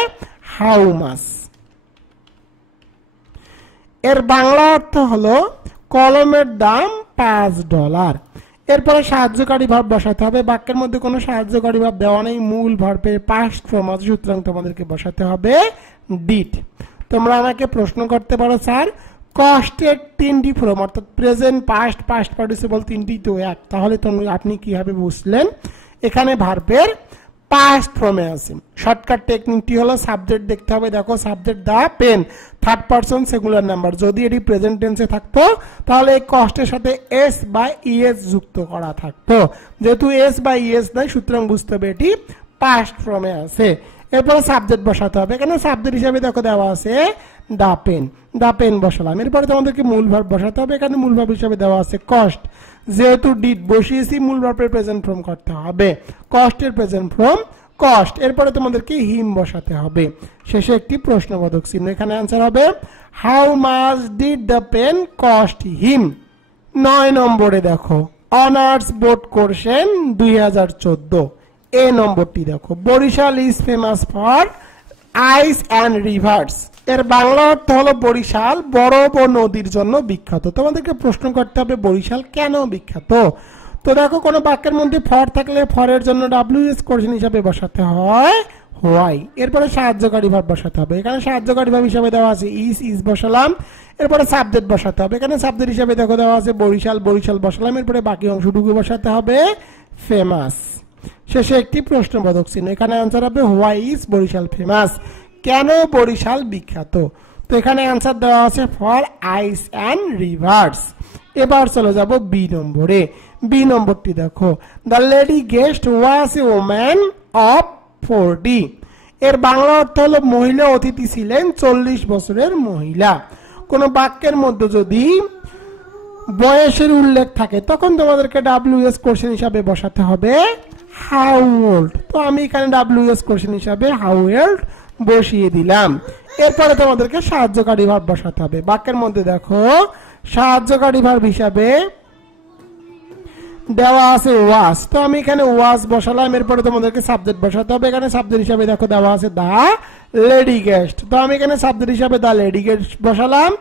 হাউ মাচ। এর বাংলা অর্থ হলো কলমের দাম $5। এরপরে সাহায্যকারী ভার্ব বসাতে হবে, বাক্যের মধ্যে কোনো সাহায্যকারী ভার্ব দেওয়া নেই, মূল ভার্বের পাস্ট ফর্ম আছে, সুতরাং তোমাদেরকে বসাতে হবে ডিড। তোমরা আমাকে প্রশ্ন করতে পারো স্যার কস্টের তিনটি ফর্ম অর্থাৎ প্রেজেন্ট, পাস্ট, পাস্ট পার্টিসিপল তিনটি তো এক, তাহলে আপনি কিভাবে বুঝলেন? এখানে ভার্বের পাস্ট ফর্মে আছে। শর্টকাট টেকনিকটি হলো সাবজেক্ট দেখতে হবে, দেখো subject the pen, third person singular number, যদি এটি প্রেজেন্ট টেন্সে থাকতো তাহলে এই কস্টের সাথে এস বা ইএস যুক্ত করা থাকতো, যেহেতু এস বা ইএস নাই সুতরাং বুঝতে হবে এটি পাস্ট ফর্মে আছে। এরপরে সাবজেক্ট বসাতে হবে, এখানে সাবজেক্ট হিসাবে দেখো দেওয়া আছে দা পেন, দা পেন বসালাম। এরপরে তোমাদেরকে মূল ভার্ব বসাতে হবে, এখানে মূল ভার্ব হিসাবে দেওয়া আছে কস্ট, যেহেতু ডিড বসিয়েছি মূল ভার্বের প্রেজেন্ট ফর্ম করতে হবে, কস্টের প্রেজেন্ট ফর্ম কস্ট। এরপরে তোমাদেরকে হিম বসাতে হবে, শেষে একটি প্রশ্নবোধক চিহ্ন, এখানে आंसर হবে how much did the pen cost him. 9 নম্বরে দেখো অনার্স বোর্ড কোশ্চেন 2014, এ নম্বরটি দেখো Barishal is famous for ice and rivers. এর বাংলা অর্থ হলো বরিশাল বরফ ও নদীর জন্য বিখ্যাত। তোমাদেরকে প্রশ্ন করতে হবে বরিশাল কেন বিখ্যাত। তো দেখো কোন বাক্যের মধ্যে ফর থাকলে ফরের জন্য WS কোশ্চেন হিসাবে বসাতে হয় হোয়াই। এরপরে সাহায্যকারী ভার্ব বসাতে হবে, এখানে সাহায্যকারী ভার্ব হিসাবে দেওয়া আছে ইজ বসালাম। এরপরে সাবজেক্ট বসাতে হবে, এখানে সাবজেক্ট হিসাবে দেখো দেওয়া আছে বরিশাল, বরিশাল বসালাম। এরপরে বাকি অংশটুকু বসাতে হবে ফেমাস, শেষে একটি প্রশ্নবোধক চিহ্ন, এখানে आंसर হবে হোয়াই ইজ বরিশাল ফেমাস, কেন বরিশাল বিখ্যাত। তো এখানে आंसर দেওয়া আছে ফর আইস অ্যান্ড রিভার্স। এবার চলে যাব বি নম্বরে। বি নম্বরটি দেখো the lady guest was a woman of 40। এর বাংলা অর্থ হলো মহিলা অতিথি ছিলেন 40 বছরের মহিলা। কোন বাক্যের মধ্যে যদি বয়সের উল্লেখ থাকে তখন তোমাদেরকে WS কোশ্চেন হিসাবে বসাতে হবে হাউ ওল্ড। তো আমি এখানে WS কোশ্চেন হিসাবে হাউ ওল্ড বসিয়ে দিলাম। এরপরে তোমাদেরকে সাহায্যকারী ভার্ব বসাতে হবে, বাক্যের মধ্যে দেখো সাহায্যকারী ভার্ব হিসাবে দেওয়া আছে ওয়াজ, তো আমি এখানে ওয়াজ বসালাম। এরপরে তোমাদেরকে সাবজেক্ট বসাতে হবে, এখানে সাবজেক্ট হিসাবে দেখো দেওয়া আছে দা লেডি গেস্ট, তো আমি এখানে সাবজেক্ট হিসাবে দা লেডি গেস্ট বসালাম।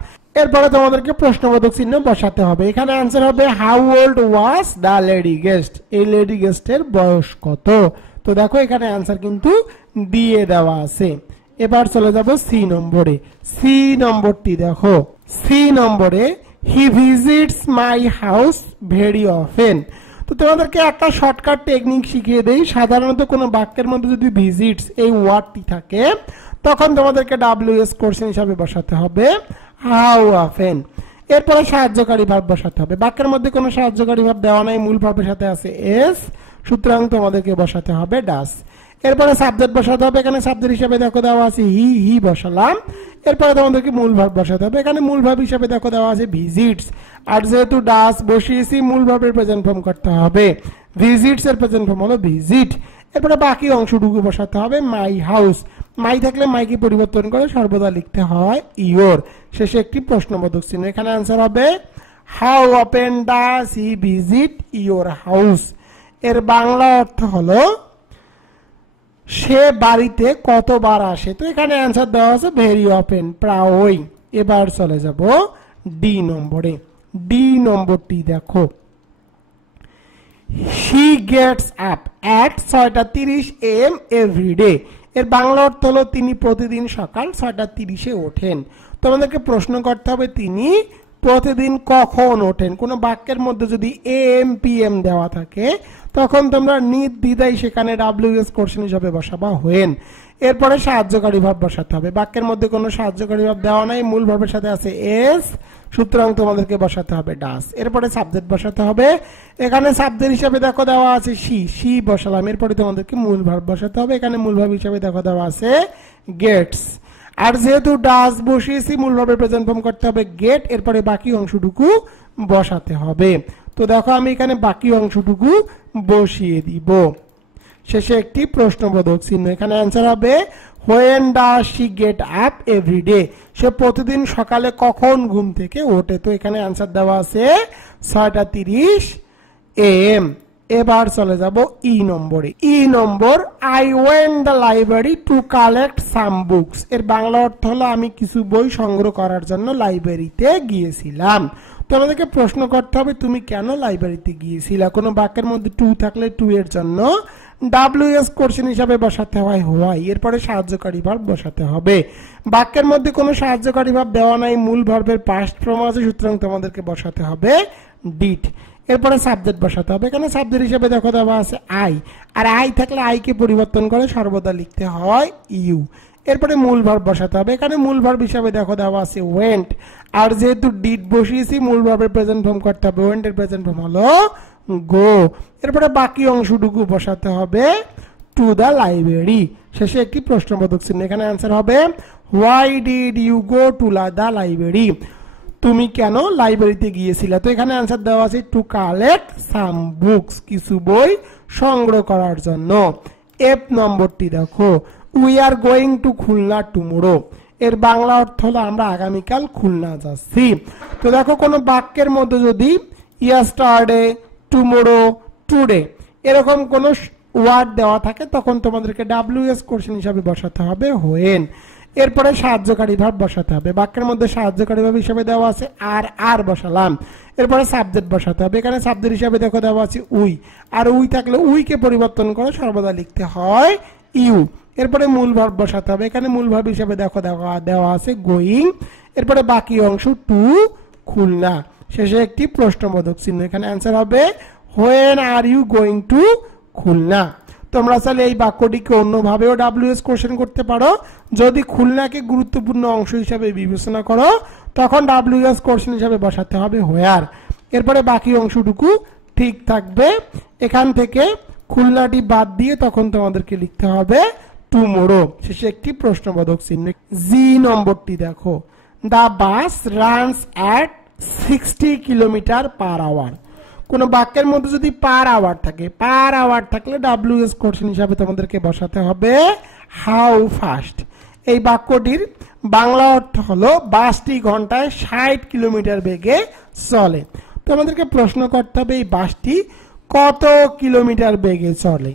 এরপরে তোমাদেরকে প্রশ্নবোধক চিহ্ন বসাতে হবে, এখানে आंसर হবে how old was the lady guest, এই লেডি গেস্টের বয়স কত। তো দেখো এখানে आंसर কিন্তু দিয়ে দেওয়া আছে। এবার চলে যাব সি নম্বরে। সি নম্বরটি দেখো, সি নম্বরে হি visits my house very often. তো তোমাদেরকে একটা শর্টকাট টেকনিক শিখিয়ে দেই, সাধারণত কোনো বাক্যের মধ্যে যদি ভিজিটস এই ওয়ার্ডটি থাকে তখন তোমাদেরকে WS কোশ্চেন হিসাবে বসাতে হবে হাউ অফেন। এরপরে সাহায্যকারী ভার্ব বসাতে হবে, বাক্যের মধ্যে কোনো সাহায্যকারী ভার্ব দেওয়া নাই, মূল ভার্বের সাথে আছে এস, সুতরাং তোমাদেরকে বসাতে হবে ডাস। এরপরে সাবজেক্ট বসাতে হবে, এখানে সাবজেক্ট হিসাবে দেখো দেওয়া আছে হি বসালাম। এরপরে তোমাদেরকে মূল ভার্ব বসাতে হবে, এখানে মূল ভার্ব হিসাবে দেখো দেওয়া আছে ভিজিটস, আর যেহেতু ডাস বসিয়েছি মূল ভার্বের প্রেজেন্ট ফর্ম করতে হবে, ভিজিটস এর প্রেজেন্ট ফর্ম হলো ভিজিট। এরপরে বাকি অংশটুকু বসাতে হবে মাই হাউস, মাই থাকলে মাইকে পরিবর্তন করে সর্বদা লিখতে হয় ইয়োর, শেষে একটি প্রশ্নবোধক চিহ্ন, এখানে आंसर হবে how often does he visit your house. এর বাংলা অর্থ হলো সে বাড়িতে কতবার আসে। তো এখানে आंसर দেওয়া আছে ভেরি অফেন, প্রায়ই। এবার চলে যাব ডি নম্বরে। ডি নম্বরটি দেখো she gets up at 6:30 AM every day। এর বাংলা অর্থ হলো তিনি প্রতিদিন সকাল 6:30 ওঠেন। তোমাদেরকে প্রশ্ন করতে হবে তিনি প্রতিদিন কখন ওঠেন। কোনো বাক্যের মধ্যে যদি AM PM দেওয়া থাকে তখন তোমরা নির্দ্বিধায় সেখানে WS কোশ্চেন হিসাবে বসাবা হোয়েন। এরপরে সাহায্যকারী ভাব বসাতে হবে। বাক্যের মধ্যে কোনো সাহায্যকারী ভাব দেওয়া নাই, মূল ভাবের সাথে আছে এস, সুতরাং তোমাদেরকে বসাতে হবে ডাস। এরপরে সাবজেক্ট বসাতে হবে। এখানে সাবজেক্ট হিসাবে দেখো দেওয়া আছে সি বসালাম। এরপরে তোমাদেরকে মূল ভাব বসাতে হবে। এখানে মূল ভাব হিসাবে দেখো দেওয়া আছে গেটস। আর যেহেতু ডাস বসিয়েছি মূল ভাবে প্রেজেন্ট ফর্ম করতে হবে গেট। এরপরে বাকি অংশটুকু বসাতে হবে। তো দেখো আমি এখানে বাকি অংশটুকু বসিয়ে দিব। শেষে একটি প্রশ্নবোধক চিহ্ন। এখানে অ্যান্সার হবে when does she get up everyday. সে প্রতিদিন সকালে কখন ঘুম থেকে ওঠে। তো এখানে অ্যান্সার দেওয়া আছে 6:30 AM। এবার চলে যাব ই নম্বরে। ই নম্বর, I went the library to collect some books. এর বাংলা অর্থ হলো আমি কিছু বই সংগ্রহ করার জন্য লাইব্রেরিতে গিয়েছিলাম। তো আমাদেরকে প্রশ্ন করতে হবে তুমি কেন লাইব্রেরিতে গিয়েছিলা। কোনো বাক্যের মধ্যে টু থাকলে টু এর জন্য WS কোশ্চেন হিসাবে বসাতে হয় হোয়াই। এরপরে সাহায্যকারী ভার্ব বসাতে হবে। বাক্যের মধ্যে কোনো সাহায্যকারী ভার্ব দেওয়া নাই, মূল ভার্বের পাস্ট ফর্ম আছে, সুতরাং তোমাদেরকে বসাতে হবে ডিড। এরপরে সাবজেক্ট বসাতে হবে। এখানে সাবজেক্ট হিসেবে দেখো দেওয়া আছে আই, আর আই থাকলে আই কে পরিবর্তন করে সর্বদা লিখতে হয় ইউ। এরপরে মূল ভার্ব বসাতে হবে। এখানে মূল ভার্ব হিসাবে দেখো দেওয়া আছে ওয়েন্ট, আর যেহেতু ডিড বসিয়েছি মূল ভার্বের প্রেজেন্ট ফর্ম করতে হবে। ওয়েন্ট এর প্রেজেন্ট ফর্ম হলো গো। এরপরে বাকি অংশটুকু বসাতে হবে টু দ্য লাইব্রেরি। শেষে একটি প্রশ্নবোধক চিহ্ন। এখানে অ্যান্সার হবে why did you go to the library. তুমি কেন লাইব্রেরিতে গিয়েছিলে। তো এখানে অ্যান্সার দেওয়া আছে টু কালেক্ট সাম বুকস, কিছু বই সংগ্রহ করার জন্য। এফ নম্বরটি দেখো, we are going to Khulna tomorrow. এর বাংলা অর্থ হলো আমরা আগামীকাল খুলনা যাচ্ছি। তো দেখো কোনো বাক্যের মধ্যে যদি ইয়েস্টারডে, টুমোরো, টুডে এরকম কোন ওয়ার্ড দেওয়া থাকে তখন তোমাদেরকে WS কোশ্চেন হিসাবে বসাতে হবে হোয়েন। এরপরে সাহায্যকারী ভার্ব বসাতে হবে। বাক্যের মধ্যে সাহায্যকারী ভার্ব হিসাবে দেওয়া আছে আর বসালাম। এরপরে সাবজেক্ট বসাতে হবে। এখানে সাবজেক্ট হিসাবে দেখো দেওয়া আছে উই, আর উই থাকলে উই কে পরিবর্তন করে সর্বদা লিখতে হয় ইউ। এরপরে মূল ভার্ব বসাতে হবে। এখানে মূল ভার্ব হিসাবে দেখো দেওয়া আছে গোয়িং। এরপরে বাকি অংশ টু খুলনা। শেষে একটি প্রশ্নবোধক চিহ্ন। এখানে অ্যান্সার হবে when are you going to Khulna. তোমরা চাইলে এই বাক্যটিকে অন্যভাবেও WS কোশ্চেন করতে পারো। যদি খুলনাকে গুরুত্বপূর্ণ অংশ হিসাবে বিবেচনা করো তখন WS কোশ্চেন হিসাবে বসাতে হবে হোয়ার। এরপরে বাকি অংশটুকু ঠিক থাকবে। এখান থেকে খুলনাটি বাদ দিয়ে তখন তোমাদেরকে লিখতে হবে টুমোরো। শেষে একটি প্রশ্নবোধক চিহ্ন। জি নম্বরটি দেখো, the bus runs at 60 kilometre per hour. কোন বাক্যের মধ্যে যদি পার আওয়ার থাকে, পার আওয়ার থাকলে WS কোশ্চেন হিসাবে তোমাদেরকে বসাতে হবে হাউ ফাস্ট। এই বাক্যটির বাংলা অর্থ হলো বাসটি ঘন্টায় 60 কিলোমিটার বেগে চলে। তোমাদেরকে প্রশ্ন করতে হবে এই বাসটি কত কিলোমিটার বেগে চলে।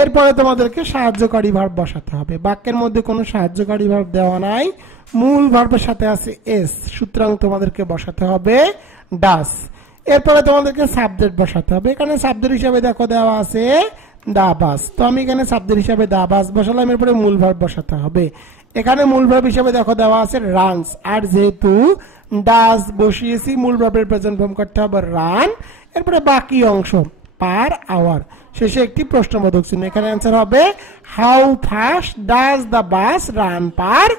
এরপরে তোমাদেরকে সাহায্যকারী ভার্ব বসাতে হবে। বাক্যের মধ্যে কোনো সাহায্যকারী ভার্ব দেওয়া নাই, মূল ভার্বের সাথে আছে এস, সুতরাং তোমাদেরকে বসাতে হবে ডাস। এরপরে তোমাদেরকে সাবজেক্ট বসাতে হবে। এখানে সাবজেক্ট হিসাবে দেখো দেওয়া আছে দা বাস। তো আমি এখানে সাবজেক্ট হিসাবে দা বাস বসালাম। এরপরে মূল ভার্ব বসাতে হবে। এখানে মূল ভার্ব হিসাবে দেখো দেওয়া আছে রানস, আর যেহেতু ডাস বসিয়েছি মূল ভার্বের প্রেজেন্ট ফর্ম করতে হবে রান। এরপরে বাকি অংশ পার আওয়ার। শেষে একটি প্রশ্নবোধক চিহ্ন। এখানে অ্যান্সার হবে how fast does the bus run per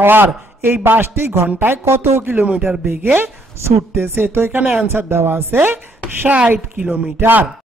hour. এই বাসটি ঘন্টায় কত কিলোমিটার বেগে ছুটতেছে। তো এখানে অ্যান্সার দেওয়া আছে 60 কিলোমিটার।